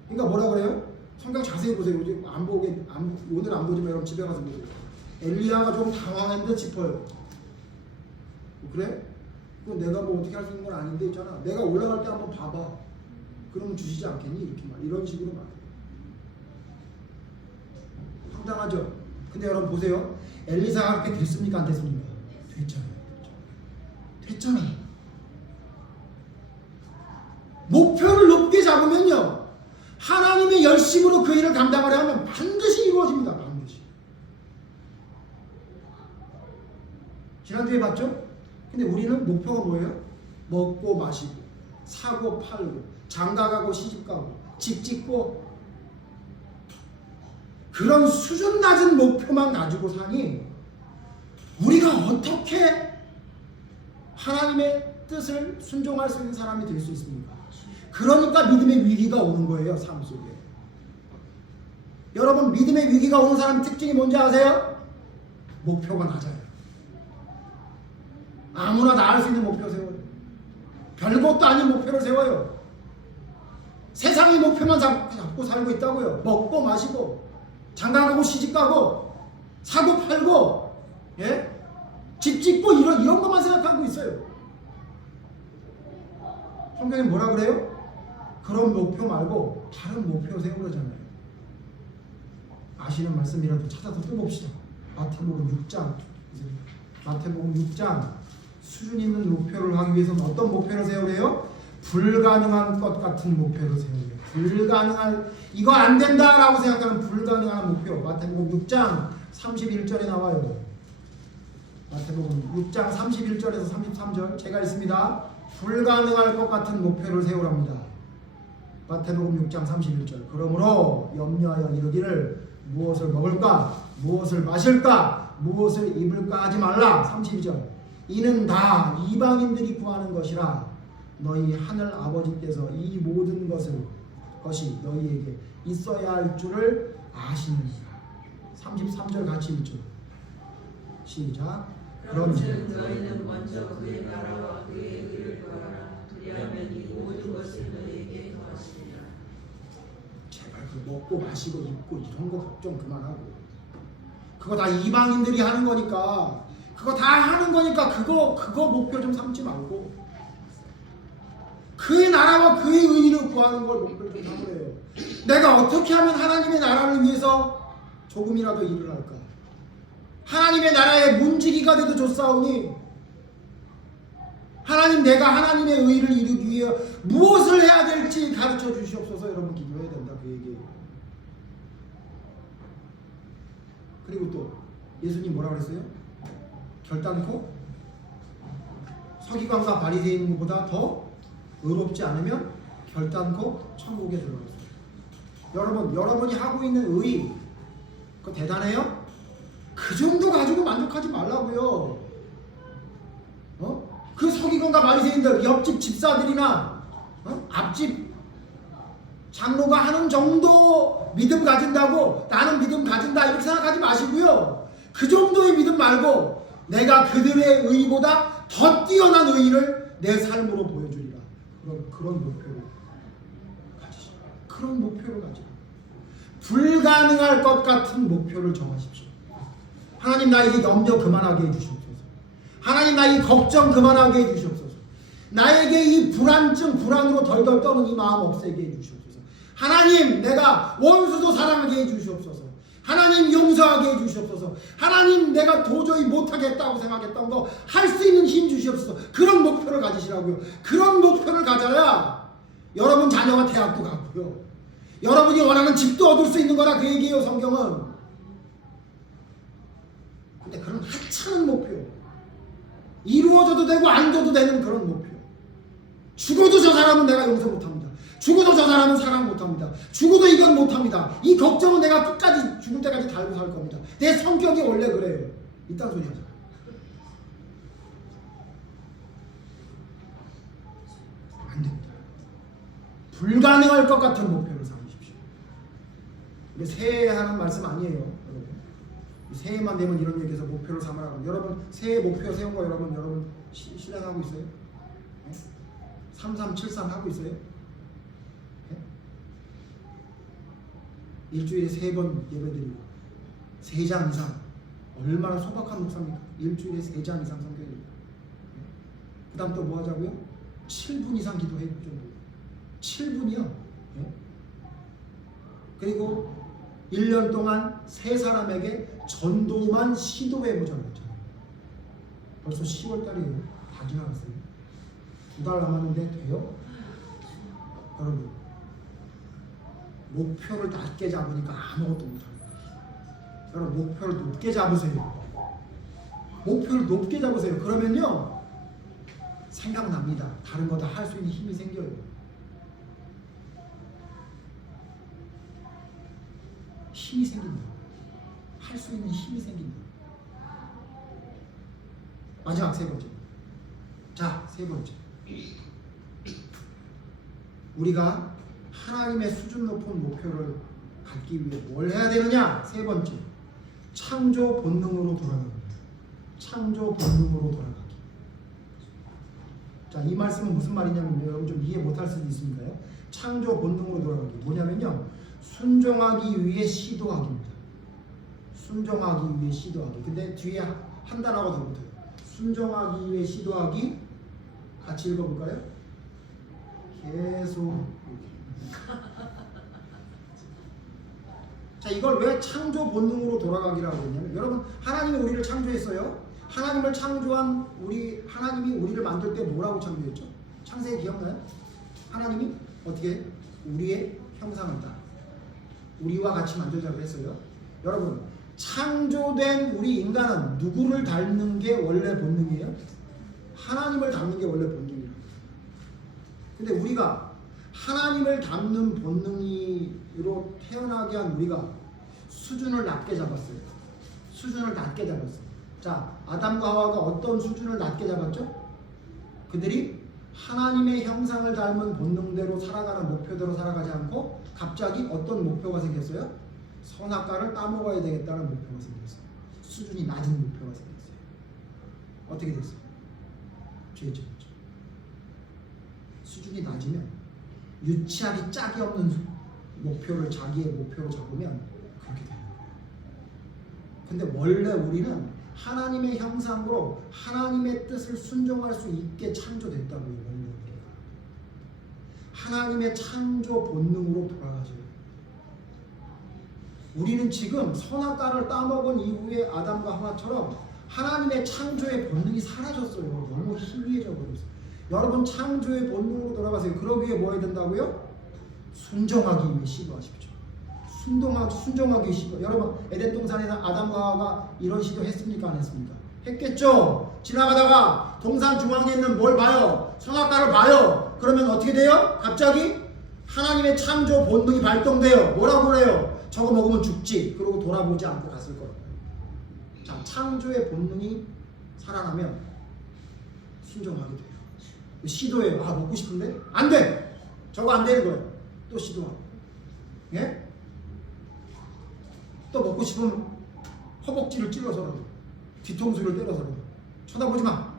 그러니까 뭐라 그래요? 성경 자세히 보세요. 오늘 안 보지만 여러분 집에 가서 보세요. 엘리야가 좀 당황했는데 싶어요. 그래? 그건 내가 뭐 어떻게 할 수 있는 건 아닌데 있잖아. 내가 올라갈 때 한번 봐봐. 그러면 주시지 않겠니? 이런 식으로 말해요. 황당하죠? 근데 여러분 보세요. 엘리사가 그렇게 됐습니까? 안 됐습니까? 됐잖아요. 목표를 높게 잡으면요, 하나님의 열심으로 그 일을 감당하려 하면 반드시 이루어집니다. 반드시. 지난주에 봤죠? 근데 우리는 목표가 뭐예요? 먹고 마시고 사고 팔고 장가가고 시집가고 집 짓고, 그런 수준 낮은 목표만 가지고 사니 우리가 어떻게 하나님의 뜻을 순종할 수 있는 사람이 될 수 있습니까? 그러니까 믿음의 위기가 오는 거예요. 삶 속에. 여러분, 믿음의 위기가 오는 사람 특징이 뭔지 아세요? 목표가 낮아요. 아무나 다 할 수 있는 목표 세워요. 별것도 아닌 목표를 세워요. 세상의 목표만 잡고 살고 있다고요. 먹고 마시고 장가가고 시집가고 사고 팔고, 예? 집 짓고 이런 것만 생각하고 있어요. 성경에 뭐라 그래요? 그런 목표 말고 다른 목표 세우라잖아요. 아시는 말씀이라도 찾아서 또 봅시다. 마태복음 6장 수준 있는 목표를 하기 위해서는 어떤 목표를 세우래요? 불가능한 것 같은 목표를 세우래요. 불가능한, 이거 안 된다라고 생각하는 불가능한 목표. 마태복음 6장 31절에 나와요. 마태복음 6장 31절에서 33절 제가 읽습니다. 불가능할 것 같은 목표를 세우랍니다. 마태복음 6장 31절. 그러므로 염려하여 이르기를 무엇을 먹을까, 무엇을 마실까, 무엇을 입을까 하지 말라. 32절. 이는 다 이방인들이 구하는 것이라 너희 하늘 아버지께서 이 모든 것이 너희에게 있어야 할 줄을 아시느니라. 33절 같이 읽죠. 시작. 그런즉 너희는 먼저 그의 나라와 그의 의를 구하라. 그리하면 이 모든 것을 너희에게 더하시리라. 제발 그 먹고 마시고 입고 이런 거 걱정 그만하고, 그거 다 이방인들이 하는 거니까, 그거 다 하는 거니까 그거 목표 좀 삼지 말고 그의 나라와 그의 의를 구하는 걸 목표로 좀 삼으래요. 내가 어떻게 하면 하나님의 나라를 위해서 조금이라도 일을 할까? 하나님의 나라의 문지기가 돼도 좋사오니, 하나님, 내가 하나님의 의를 이루기 위해 무엇을 해야 될지 가르쳐 주시옵소서. 여러분 기도해야 된다, 그 얘기예요. 그리고 또 예수님 뭐라 그랬어요? 결단코 서기관과 바리새인보다 더 의롭지 않으면 결단코 천국에 들어가세요. 여러분이 하고 있는 의, 그거 대단해요? 그 정도 가지고 만족하지 말라고요. 그 서기관과 바리새인들, 옆집 집사들이나 앞집 장로가 하는 정도 믿음 가진다고 나는 믿음 가진다 이렇게 생각하지 마시고요. 그 정도의 믿음 말고 내가 그들의 의보다 더 뛰어난 의를 내 삶으로 보여주리라. 그런 목표를 가지시오. 그런 목표를 가지고 불가능할 것 같은 목표를 정하십시오. 하나님 나 이 염려 그만하게 해주시옵소서. 하나님 나 이 걱정 그만하게 해주시옵소서. 나에게 이 불안증 불안으로 덜덜 떠는 이 마음 없애게 해주시옵소서. 하나님 내가 원수도 사랑하게 해주시옵소서. 하나님 용서하게 해주시옵소서. 하나님 내가 도저히 못하겠다고 생각했던 거 할 수 있는 힘 주시옵소서. 그런 목표를 가지시라고요. 그런 목표를 가져야 여러분 자녀가 대학도 가고요. 여러분이 원하는 집도 얻을 수 있는 거라 그 얘기예요. 성경은. 근데 그런 하찮은 목표, 이루어져도 되고 안 돼도 되는 그런 목표. 죽어도 저 사람은 내가 용서 못합니다. 죽어도 저 사람은 사랑 못합니다. 죽어도 이건 못합니다. 이 걱정은 내가 끝까지 죽을 때까지 달고 살 겁니다. 내 성격이 원래 그래요. 이딴 소리 하자. 안 됩니다. 불가능할 것 같은 목표를 삼으십시오. 이게 새해 하는 말씀 아니에요, 여러분. 새해만 되면 이런 얘기해서 목표를 삼으라고. 여러분 새해 목표 세운 거 여러분 실행하고 있어요? 네? 3373 하고 있어요? 네? 일주일에 3번 예배드리고 3장 이상. 얼마나 소박한 목사입니까? 일주일에 3장 이상 성경 읽고. 네? 그 다음 또 뭐 하자고요? 7분 이상 기도해 좀. 7분이요. 네? 그리고 1년 동안 3사람에게 전도만 시도해보자고 했잖아요. 벌써 10월달이에요. 다 지나갔어요. 2달 남았는데 돼요? 여러분 목표를 낮게 잡으니까 아무것도 못합니다. 여러분 목표를 높게 잡으세요. 목표를 높게 잡으세요. 그러면요 생각납니다. 다른 거 다 할 수 있는 힘이 생겨요. 힘이 생긴다. 할 수 있는 힘이 생긴다. 마지막 3번째. 자, 3번째. 우리가 하나님의 수준 높은 목표를 갖기 위해 뭘 해야 되느냐? 3번째. 창조 본능으로 돌아가기. 창조 본능으로 돌아가기. 자, 이 말씀은 무슨 말이냐면 여러분 좀 이해 못할 수도 있으니까요. 창조 본능으로 돌아가기. 뭐냐면요. 순종하기 위해 시도하기입니다. 순종하기 위해 시도하기. 근데 뒤에 한 단어가 더 붙어요. 순종하기 위해 시도하기. 같이 읽어볼까요? 계속. 자, 이걸 왜 창조 본능으로 돌아가기라고 했냐면 여러분 하나님이 우리를 창조했어요. 하나님을 창조한 하나님이 우리를 만들 때 뭐라고 창조했죠? 창세기 기억나요? 하나님이 어떻게 우리의 형상을 따라 우리와 같이 만들자고 했어요. 여러분 창조된 우리 인간은 누구를 닮는 게 원래 본능이에요? 하나님을 닮는 게 원래 본능이에요. 근데 우리가 하나님을 닮는 본능으로 태어나게 한 우리가 수준을 낮게 잡았어요. 수준을 낮게 잡았어요. 자, 아담과 하와가 어떤 수준을 낮게 잡았죠? 그들이 하나님의 형상을 닮은 본능대로 살아가는 목표대로 살아가지 않고 갑자기 어떤 목표가 생겼어요? 선악과를 따먹어야 되겠다는 목표가 생겼어요. 수준이 낮은 목표가 생겼어요. 어떻게 됐어요? 죄졌죠. 수준이 낮으면 유치하기 짝이 없는 목표를 자기의 목표로 잡으면 그렇게 돼요. 근데 원래 우리는 하나님의 형상으로 하나님의 뜻을 순종할 수 있게 창조됐다고요. 원래 우리가 하나님의 창조 본능으로 돌아가죠. 우리는 지금 선악과를 따먹은 이후에 아담과 하와처럼 하나님의 창조의 본능이 사라졌어요. 너무 희미해져 버렸어요. 여러분 창조의 본능으로 돌아가세요. 그러기 위해 뭐 해야 된다고요? 순종하기 위해 시도하십시오. 순종하기 시도. 여러분 에덴 동산에서 아담과 하와가 이런 시도 했습니까? 안 했습니까? 했겠죠. 지나가다가 동산 중앙에 있는 뭘 봐요? 선악과를 봐요. 그러면 어떻게 돼요? 갑자기 하나님의 창조 본능이 발동돼요. 뭐라고 그래요? 저거 먹으면 죽지. 그러고 돌아보지 않고 갔을 거예요. 자, 창조의 본능이 살아나면 순종하게 돼요. 시도해요. 아, 먹고 싶은데? 안 돼! 저거 안 되는 거예요. 또 시도하고. 예? 또 먹고 싶으면 허벅지를 찔러서라도 뒤통수를 때려서라도 쳐다보지 마.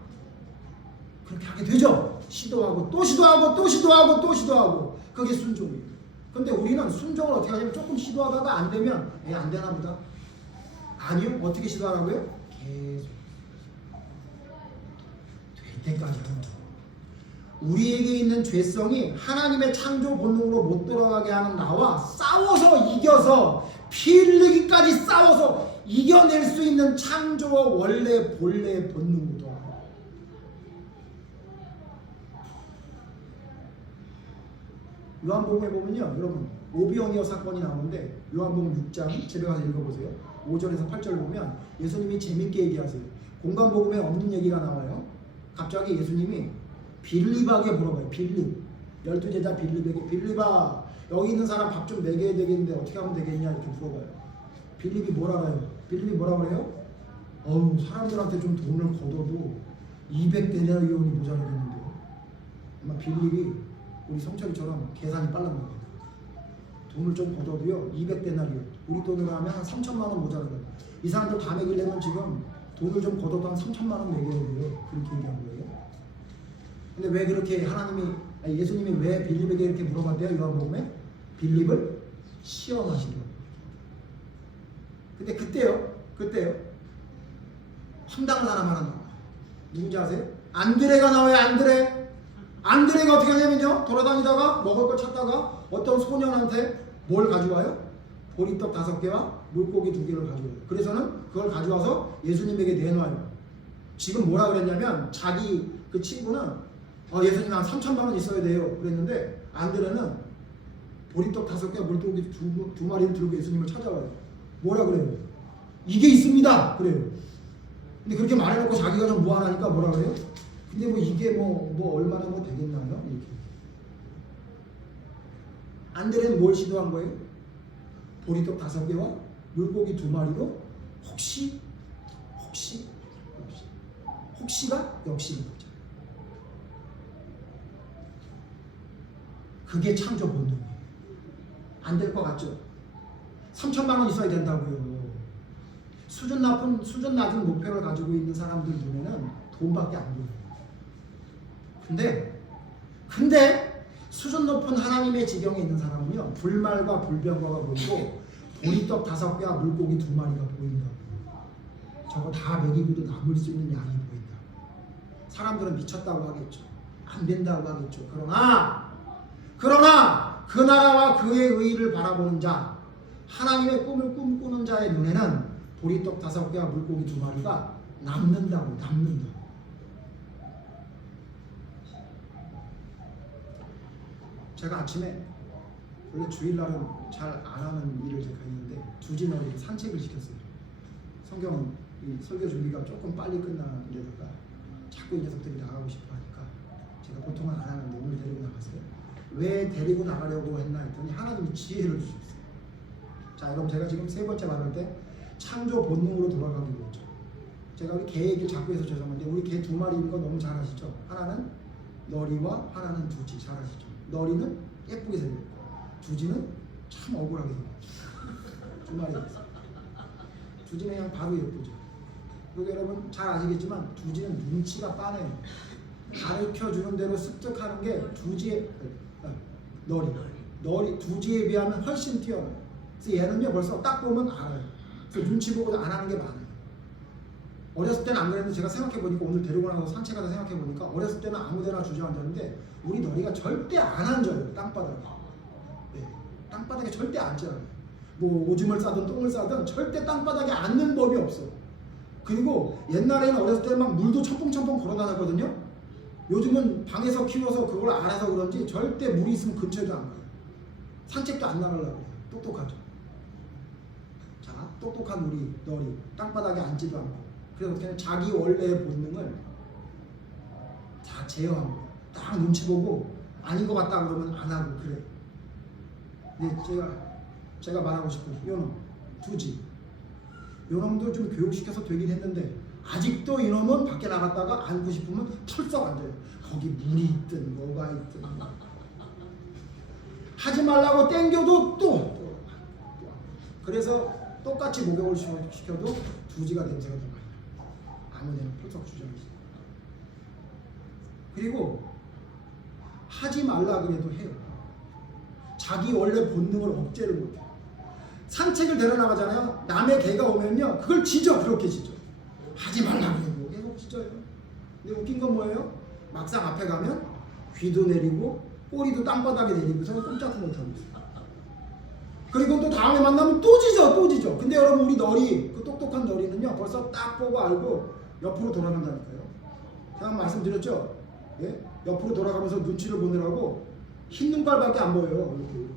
그렇게 하게 되죠. 시도 시도하고 또 시도하고 또 시도하고 또 시도하고 그게 순종이에요. 근데 우리는 순종을 어떻게 하냐면 조금 시도하다가 안 되면 안 되나 보다. 아니요. 어떻게 시도하라고요? 계속 될 때까지 하는 거예요. 우리에게 있는 죄성이 하나님의 창조 본능으로 못 돌아가게 하는 나와 싸워서 이겨서 피 흘리기까지 싸워서 이겨낼 수 있는 창조와 원래 본래 본능으로 돌아가요. 요한복음에 보면요, 여러분 오병이어 사건이 나오는데 요한복음 6장 집에 가서 읽어보세요. 5절에서 8절 보면 예수님이 재밌게 얘기하세요. 공간복음에 없는 얘기가 나와요. 갑자기 예수님이 빌립에게 물어봐요. 빌립 12제자 빌립에게 빌립아 여기 있는 사람 밥 좀 먹여야 되겠는데 어떻게 하면 되겠냐 이렇게 물어봐요. 빌립이 뭘 알아요? 빌립이 뭐라 그래요? 사람들한테 좀 돈을 걷어도 200데나리온이 모자라겠는데요. 아마 빌립이 우리 성철이처럼 계산이 빨랐나 봐요. 돈을 좀 걷어도요 200데나리온 우리 돈으로 하면 한 3천만 원 모자라거든요. 이 사람들 다 먹이려면 지금 돈을 좀 걷어도 한 3천만 원 먹여야 돼요. 그렇게 얘기한 거예요. 근데 왜 그렇게 예수님이 왜 빌립에게 이렇게 물어봤대요? 요한복음에 빌립을 시험하시려고. 근데 그때요 황당한 사람 하나 나와요. 누군지 아세요? 안드레가 나와요. 안드레가 어떻게 하냐면요 돌아다니다가 먹을 걸 찾다가 어떤 소년한테 뭘 가져와요? 보리떡 5개와 물고기 2개를 가져와요. 그래서는 그걸 가져와서 예수님에게 내놔요. 지금 뭐라 그랬냐면 자기 그 친구는 예수님 한 3천만 원 있어야 돼요 그랬는데 안드레는 보리떡 5개와 물고기 2마리를 들고 예수님을 찾아와요. 뭐라 그래요? 이게 있습니다 그래요. 근데 그렇게 말해놓고 자기가 좀 무한하니까 뭐라 그래요? 근데 이게 얼마나 되겠나요? 이렇게. 안드레는 뭘 시도한 거예요? 보리떡 5개와 물고기 2마리로 혹시가 역시인 거죠. 그게 창조 본능이에요. 안 될 것 같죠? 3천만 원 있어야 된다고요. 수준 낮은 목표를 가지고 있는 사람들 눈에는 돈밖에 안 보여요. 근데 수준 높은 하나님의 지경에 있는 사람은요 불말과 불병거가 보이고 보리떡 5개와 물고기 2마리가 보인다고. 저거 다 먹이고도 남을 수 있는 양이 보인다. 사람들은 미쳤다고 하겠죠. 안 된다고 하겠죠. 그러나 그 나라와 그의 의의를 바라보는 자, 하나님의 꿈을 꿈꾸는 자의 눈에는 보리떡 5개와 물고기 2마리가 남는다. 제가 아침에 원래 주일날은 잘 안 하는 일을 제가 했는데 두지머리를 산책을 시켰어요. 성경은 이 설교 준비가 조금 빨리 끝나는 데다가 자꾸 이 녀석들이 나가고 싶어 하니까 제가 보통은 안 하는데 오늘 데리고 나갔어요. 왜 데리고 나가려고 했나 했더니 하나님이 지혜를 주셨어요. 자, 그럼 제가 지금 3번째 말할 때 창조 본능으로 돌아가기로 했죠. 제가 우리 개 얘기를 자꾸 해서 죄송한데 우리 개 2마리인 거 너무 잘 아시죠? 하나는 너리와 하나는 두지 잘 아시죠? 너리는 예쁘게 생겼고 두지는 참 억울하게 생겼죠. 2마리가 있어요. 두지는 그냥 바로 예쁘죠. 그리고 여러분 잘 아시겠지만 두지는 눈치가 빠네요. 가르쳐주는 대로 습득하는 게 너리 두지에 비하면 훨씬 뛰어나요. 그래서 얘는요 벌써 딱 보면 알아요. 그래서 눈치 보고 안 하는 게 많아요. 어렸을 때는 안 그랬는데 제가 생각해보니까 오늘 데리고 나서 산책하다 생각해보니까 어렸을 때는 아무데나 주저앉았는데 우리 너리가 절대 안 앉아요. 땅바닥에. 네, 땅바닥에 절대 앉아요. 오줌을 싸든 똥을 싸든 절대 땅바닥에 앉는 법이 없어. 그리고 옛날에는 어렸을 때 막 물도 첨벙첨벙 걸어다녔거든요. 요즘은 방에서 키워서 그걸 안 해서 그런지 절대 물이 있으면 근처에도 안 가요. 산책도 안 나가려고 해요. 똑똑하죠. 자, 똑똑한 우리 너리 땅바닥에 앉지도 않고 그래서 그냥 자기 원래의 본능을 다 제어한 거예요. 딱 눈치 보고 아닌 것 같다 그러면 안 하고 그래. 근데 제가 말하고 싶은 요놈 두지 요놈도 좀 교육시켜서 되긴 했는데 아직도 이놈은 밖에 나갔다가 앉고 싶으면 털썩 앉아요. 거기 물이 있든 뭐가 있든 하지 말라고 땡겨도 또 그래서 똑같이 목욕을 시켜도 두지가 냄새가 더 많이 나요. 아무데나 털썩 주저앉아요. 그리고 하지 말라 그래도 해요. 자기 원래 본능을 억제를 못해요. 산책을 데려나가잖아요. 남의 개가 오면요, 그걸 짖어. 그렇게 짖어. 하지 말라 그래도 계속 짖어요. 근데 웃긴 건 뭐예요? 막상 앞에 가면 귀도 내리고 꼬리도 땅바닥에 내리고서 꼼짝도 못하고 있어요. 그리고 또 다음에 만나면 또 짖어. 근데 여러분, 우리 너리, 그 똑똑한 너리는요, 벌써 딱 보고 알고 옆으로 돌아간다니까요. 제가 말씀드렸죠? 예? 옆으로 돌아가면서 눈치를 보느라고 흰 눈깔밖에 안 보여요. 이렇게.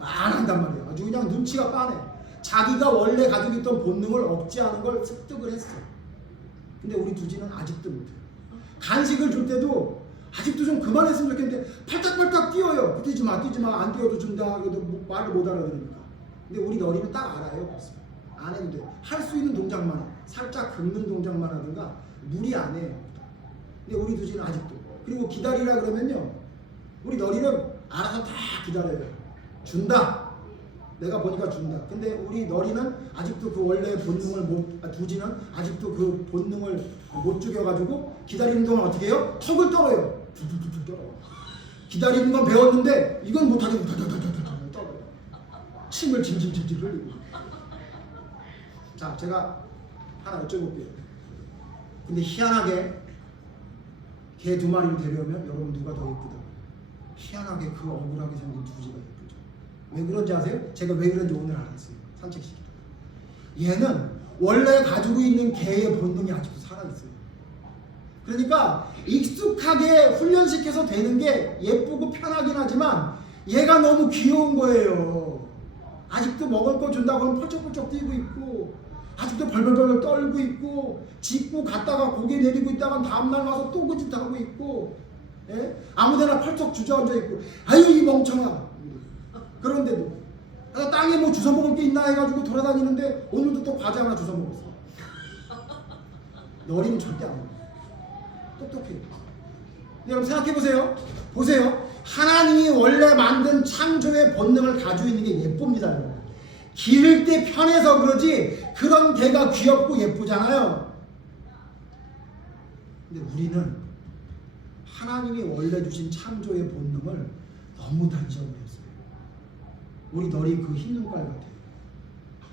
안 한단 말이에요. 아주 그냥 눈치가 빠네. 자기가 원래 가지고 있던 본능을 억제하는 걸 습득을 했어. 근데 우리 두지는 아직도 못해요. 간식을 줄 때도 아직도 좀 그만했으면 좋겠는데 팔딱팔딱 뛰어요. 뛰지 마, 안 뛰어도 준다. 그래도 말을 못 알아들으니까. 근데 우리 너리는 딱 알아요. 벌써. 안 해도 돼. 할 수 있는 동작만 해. 살짝 긁는 동작만 하든가 무리 안 해요. 근데 우리 두지는 아직도. 그리고 기다리라 그러면요, 우리 너리는 알아서 다 기다려요. 준다. 내가 보니까 준다. 근데 우리 너리는 아직도 그 원래 본능을 두지는 아직도 그 본능을 못 죽여가지고 기다리는 동안 어떻게 해요? 턱을 떨어요. 두두두두 떨어요. 기다리는 건 배웠는데 이건 못하겠고 떨어요. 침을 질질 흘리고. 자, 제가 하나 여쭤볼게요. 근데 희한하게 개 2마리를 데려오면 여러분 누가 더 예쁘다? 희한하게 그 억울하게 생긴 두지가 예쁘죠. 왜 그런지 아세요? 제가 왜 그런지 오늘 알았어요. 산책시키다. 얘는 원래 가지고 있는 개의 본능이 아직도 살아있어요. 그러니까 익숙하게 훈련시켜서 되는 게 예쁘고 편하긴 하지만 얘가 너무 귀여운 거예요. 아직도 먹을 거 준다고 하면 펄쩍펄쩍 뛰고 있고, 아직도 벌벌벌 떨고 있고, 짖고 갔다가 고개 내리고 있다가 다음날 와서 또 그 짓 하고 있고, 예? 아무데나 펄쩍 주저앉아 있고, 아유 이 멍청아. 그런데도 땅에 뭐 주워 먹을 게 있나 해가지고 돌아다니는데 오늘도 또 과자 하나 주워 먹었어. 너리는 절대 안 먹어. 똑똑해. 여러분 생각해보세요. 보세요. 하나님이 원래 만든 창조의 본능을 가지고 있는 게 예쁩니다. 여러분. 기를 때 편해서 그러지 그런 개가 귀엽고 예쁘잖아요. 근데 우리는 하나님이 원래 주신 창조의 본능을 너무 단정을 했어요. 우리 너리 그 흰 눈깔 같아요.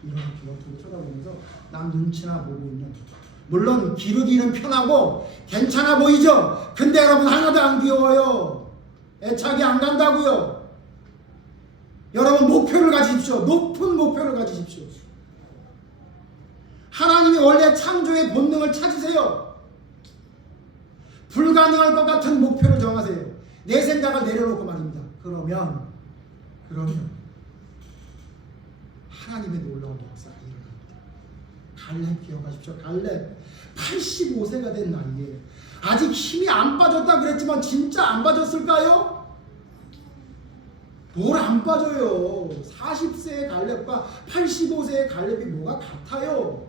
이렇게 옆으로 쳐다보면서 남 눈치나 보고 있는. 물론 기르기는 편하고 괜찮아 보이죠? 근데 여러분 하나도 안 귀여워요. 애착이 안 간다고요. 여러분 목표를 가지십시오. 높은 목표를 가지십시오. 하나님이 원래 창조의 본능을 찾으세요. 불가능할 것 같은 목표를 정하세요. 내 생각을 내려놓고 말입니다. 그러면 하나님의 놀라운 역사가 일어납니다. 갈렙 기억하십시오. 갈렙 85세가 된 나이에 아직 힘이 안 빠졌다 그랬지만 진짜 안 빠졌을까요? 뭘 안 빠져요. 40세의 갈렙과 85세의 갈렙이 뭐가 같아요?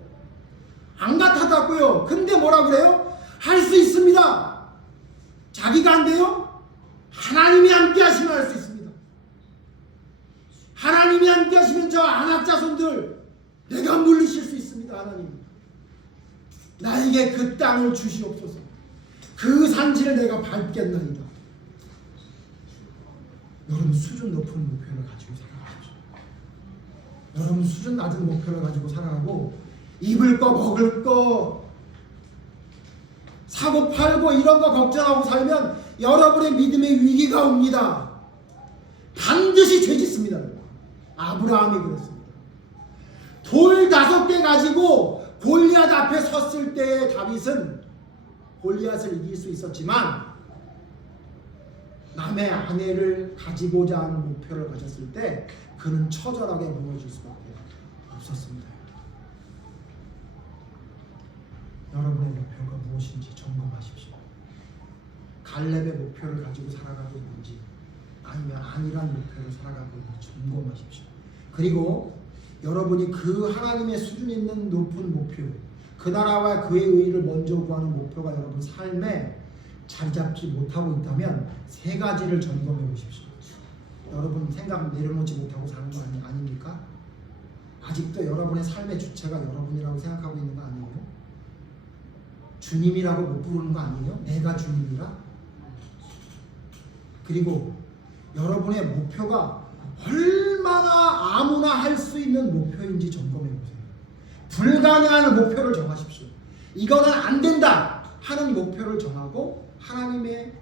안 같았다고요. 근데 뭐라 그래요? 할 수 있습니다. 자기가 안 돼요? 하나님이 함께 하시면 할 수 있습니다. 하나님이 함께 하시면 저 안악자손들 내가 물리실 수 있습니다. 하나님 나에게 그 땅을 주시옵소서. 그 산지를 내가 밟겠나이다. 여러분 수준 높은 목표를 가지고 살아가십시오. 여러분 수준 낮은 목표를 가지고 살아가고 입을 거 먹을 거 사고 팔고 이런 거 걱정하고 살면 여러분의 믿음의 위기가 옵니다. 반드시 죄짓습니다. 아브라함이 그랬습니다. 돌 5개 가지고 골리앗 앞에 섰을 때의 다윗은 골리앗을 이길 수 있었지만 남의 아내를 가지고자 하는 목표를 가졌을 때 그는 처절하게 무너질 수밖에 없었습니다. 여러분의 목표가 무엇인지 점검하십시오. 갈렙의 목표를 가지고 살아가고 있는지 아니면 아니란 목표를 살아가고 있는지 점검하십시오. 그리고 여러분이 그 하나님의 수준 있는 높은 목표, 그 나라와 그의 의의를 먼저 구하는 목표가 여러분 삶에 자리 잡지 못하고 있다면 3가지를 점검해 보십시오. 여러분 생각 내려놓지 못하고 사는 거 아닙니까? 아직도 여러분의 삶의 주체가 여러분이라고 생각하고 있는 거 아니에요? 주님이라고 못 부르는 거 아니에요? 내가 주님이라? 그리고 여러분의 목표가 얼마나 아무나 할 수 있는 목표인지 점검해 보세요. 불가능한 목표를 정하십시오. 이거는 안 된다 하는 목표를 정하고 하나님의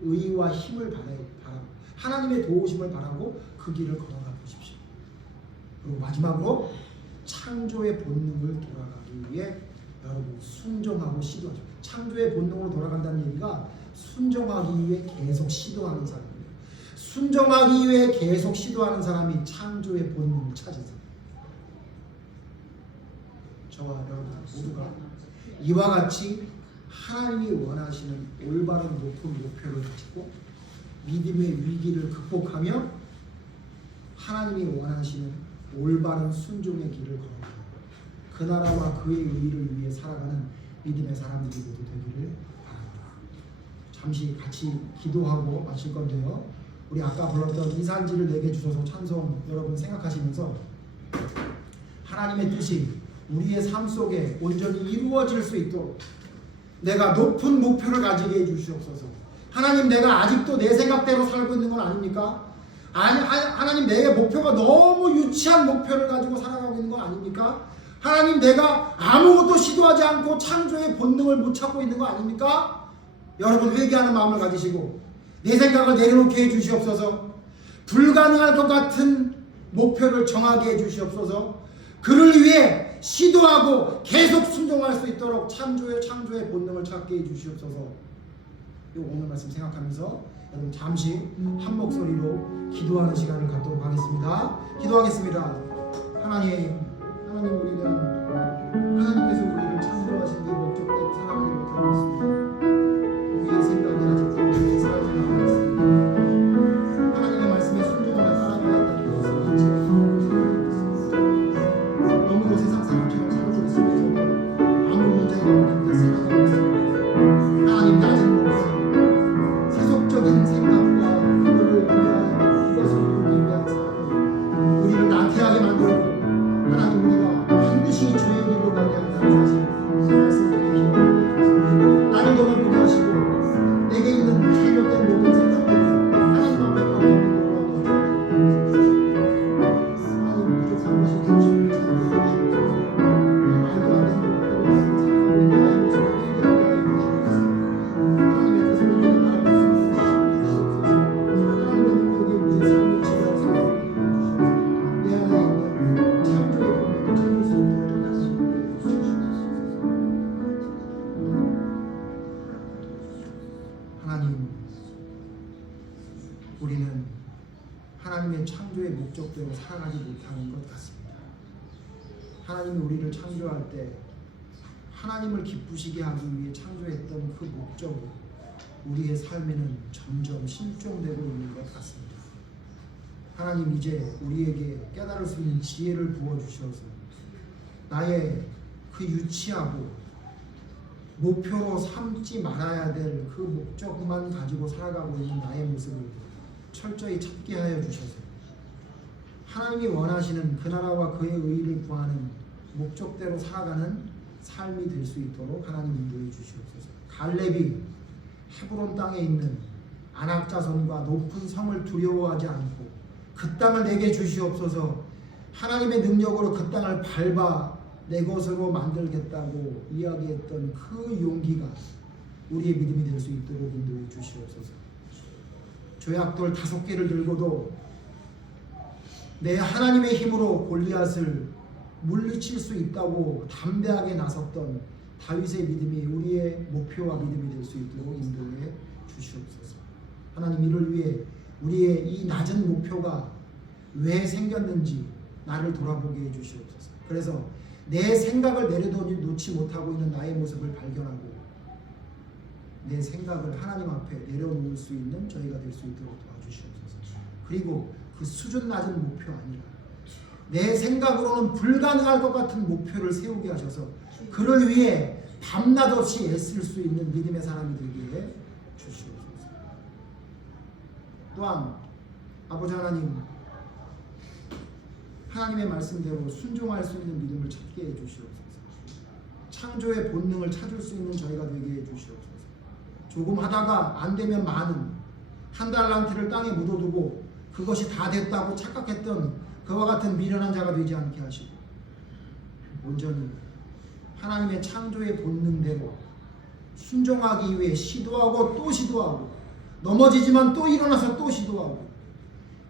의와 힘을 바라고 하나님의 도우심을 바라고 그 길을 걸어가 보십시오. 그리고 마지막으로 창조의 본능을 돌아가기 위해 여러분 순종하고 시도하죠. 창조의 본능으로 돌아간다는 얘기가 순종하기 위해 계속 시도하는 사람이에요. 순종하기 위해 계속 시도하는 사람이 창조의 본능을 찾은 사람. 저와 여러분 모두가 이와 같이 하나님이 원하시는 올바른 높은 목표를 가지고 믿음의 위기를 극복하며 하나님이 원하시는 올바른 순종의 길을 걸어가는 그 나라와 그의 의를 위해 살아가는 믿음의 사람들이 모두 되기를 바랍니다. 잠시 같이 기도하고 마칠 건데요. 우리 아까 불렀던 이산지를 내게 주소서 찬송 여러분 생각하시면서 하나님의 뜻이 우리의 삶 속에 온전히 이루어질 수 있도록 내가 높은 목표를 가지게 해주시옵소서. 하나님, 내가 아직도 내 생각대로 살고 있는 건 아닙니까? 하나님, 내 목표가 너무 유치한 목표를 가지고 살아가고 있는 건 아닙니까? 하나님, 내가 아무것도 시도하지 않고 창조의 본능을 못 찾고 있는 거 아닙니까? 여러분 회개하는 마음을 가지시고 내 생각을 내려놓게 해주시옵소서. 불가능할 것 같은 목표를 정하게 해주시옵소서. 그를 위해 시도하고 계속 순종할 수 있도록 창조의 본능을 찾게 해주시옵소서. 오늘 말씀 생각하면서 여러분 잠시 한 목소리로 기도하는 시간을 갖도록 하겠습니다. 기도하겠습니다. 하나님 우리는 하나님께서 우리를 창조하신 이 목적대로 살아가지 못하고 있습니다. 우리의 생각이 아직도 우리의 삶에 남아 있습니다. 하나님의 말씀에 순종하며 따라가야 한다는 것을 인지하고 너무도 세상 사람처럼 살고 있으면서도 아무 문제가 없는데 살아가고 있습니다. 하나님 낮은 목표, 세속적인 생각과 그것을 이루기 위한 삶, 우리를 나태하게 만들고 하나님 우리가 반드시 주의 길로 가게 한다는 사실 말씀드리기 힘듭니다. 나를 돌아보게 하시고 내게 있는 잘못된 모든 생각들을 하나님 앞에 버려놓고 하나님 부족한 것이 되시고 말도 안 되는 목표를 가지고 살아가고 있는 나의 모습을 회개하게 하여 주시옵소서. 하나님의 뜻을 우리의 마음을 쓰시옵소서. 하나님의 능력이 우리의 삶을 지배할 수 있도록 내 안에 있는 창조의 본능을 찾을 수 있도록 하나님, 우리는 하나님의 창조의 목적대로 살아가지 못하는 것 같습니다. 하나님이 우리를 창조할 때 하나님을 기쁘시게 하기 위해 창조했던 그 목적이 우리의 삶에는 점점 실종되고 있는 것 같습니다. 하나님, 이제 우리에게 깨달을 수 있는 지혜를 부어주셔서 나의 그 유치하고 목표로 삼지 말아야 될 그 목적만 가지고 살아가고 있는 나의 모습을 철저히 찾게 하여 주셔서 하나님이 원하시는 그 나라와 그의 의를 구하는 목적대로 살아가는 삶이 될 수 있도록 하나님 인도해 주시옵소서. 갈렙이 헤브론 땅에 있는 아낙 자손과 높은 성을 두려워하지 않고 그 땅을 내게 주시옵소서. 하나님의 능력으로 그 땅을 밟아 내 것으로 만들겠다고 이야기했던 그 용기가 우리의 믿음이 될 수 있도록 인도해 주시옵소서. 조약돌 5개를 들고도 내 하나님의 힘으로 골리앗을 물리칠 수 있다고 담대하게 나섰던 다윗의 믿음이 우리의 목표와 믿음이 될 수 있도록 인도해 주시옵소서. 하나님, 이를 위해 우리의 이 낮은 목표가 왜 생겼는지 나를 돌아보게 해 주시옵소서. 그래서 내 생각을 내려놓지 못하고 있는 나의 모습을 발견하고 내 생각을 하나님 앞에 내려놓을 수 있는 저희가 될 수 있도록 도와주시옵소서. 그리고 그 수준 낮은 목표 아니라 내 생각으로는 불가능할 것 같은 목표를 세우게 하셔서 그를 위해 밤낮 없이 애쓸 수 있는 믿음의 사람이 되게 해 주시옵소서. 또한 아버지 하나님, 하나님의 말씀대로 순종할 수 있는 믿음을 찾게 해 주시옵소서. 창조의 본능을 찾을 수 있는 저희가 되게 해주시옵소서. 조금 하다가 안 되면 많은 한 달란트를 땅에 묻어두고 그것이 다 됐다고 착각했던 그와 같은 미련한 자가 되지 않게 하시고 온전히 하나님의 창조의 본능대로 순종하기 위해 시도하고 또 시도하고 넘어지지만 또 일어나서 또 시도하고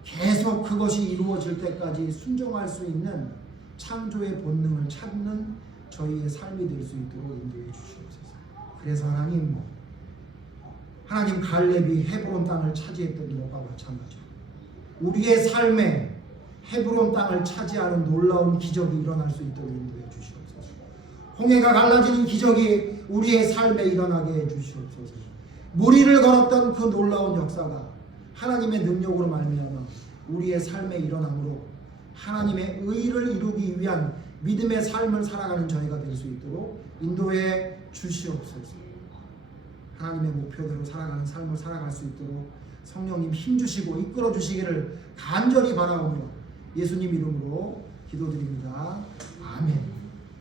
계속 그것이 이루어질 때까지 순종할 수 있는 창조의 본능을 찾는 저희의 삶이 될 수 있도록 인도해 주시옵소서. 그래서 하나님 갈렙이 헤브론 땅을 차지했던 것과 마찬가지로 우리의 삶에 헤브론 땅을 차지하는 놀라운 기적이 일어날 수 있도록 인도해 주시옵소서. 홍해가 갈라지는 기적이 우리의 삶에 일어나게 해 주시옵소서. 무리를 걸었던 그 놀라운 역사가 하나님의 능력으로 말미암아 우리의 삶에 일어나므로 하나님의 의를 이루기 위한 믿음의 삶을 살아가는 저희가 될 수 있도록 인도해 주시옵소서. 하나님의 목표대로 살아가는 삶을 살아갈 수 있도록 성령님 힘주시고 이끌어 주시기를 간절히 바라오며 예수님 이름으로 기도드립니다. 아멘.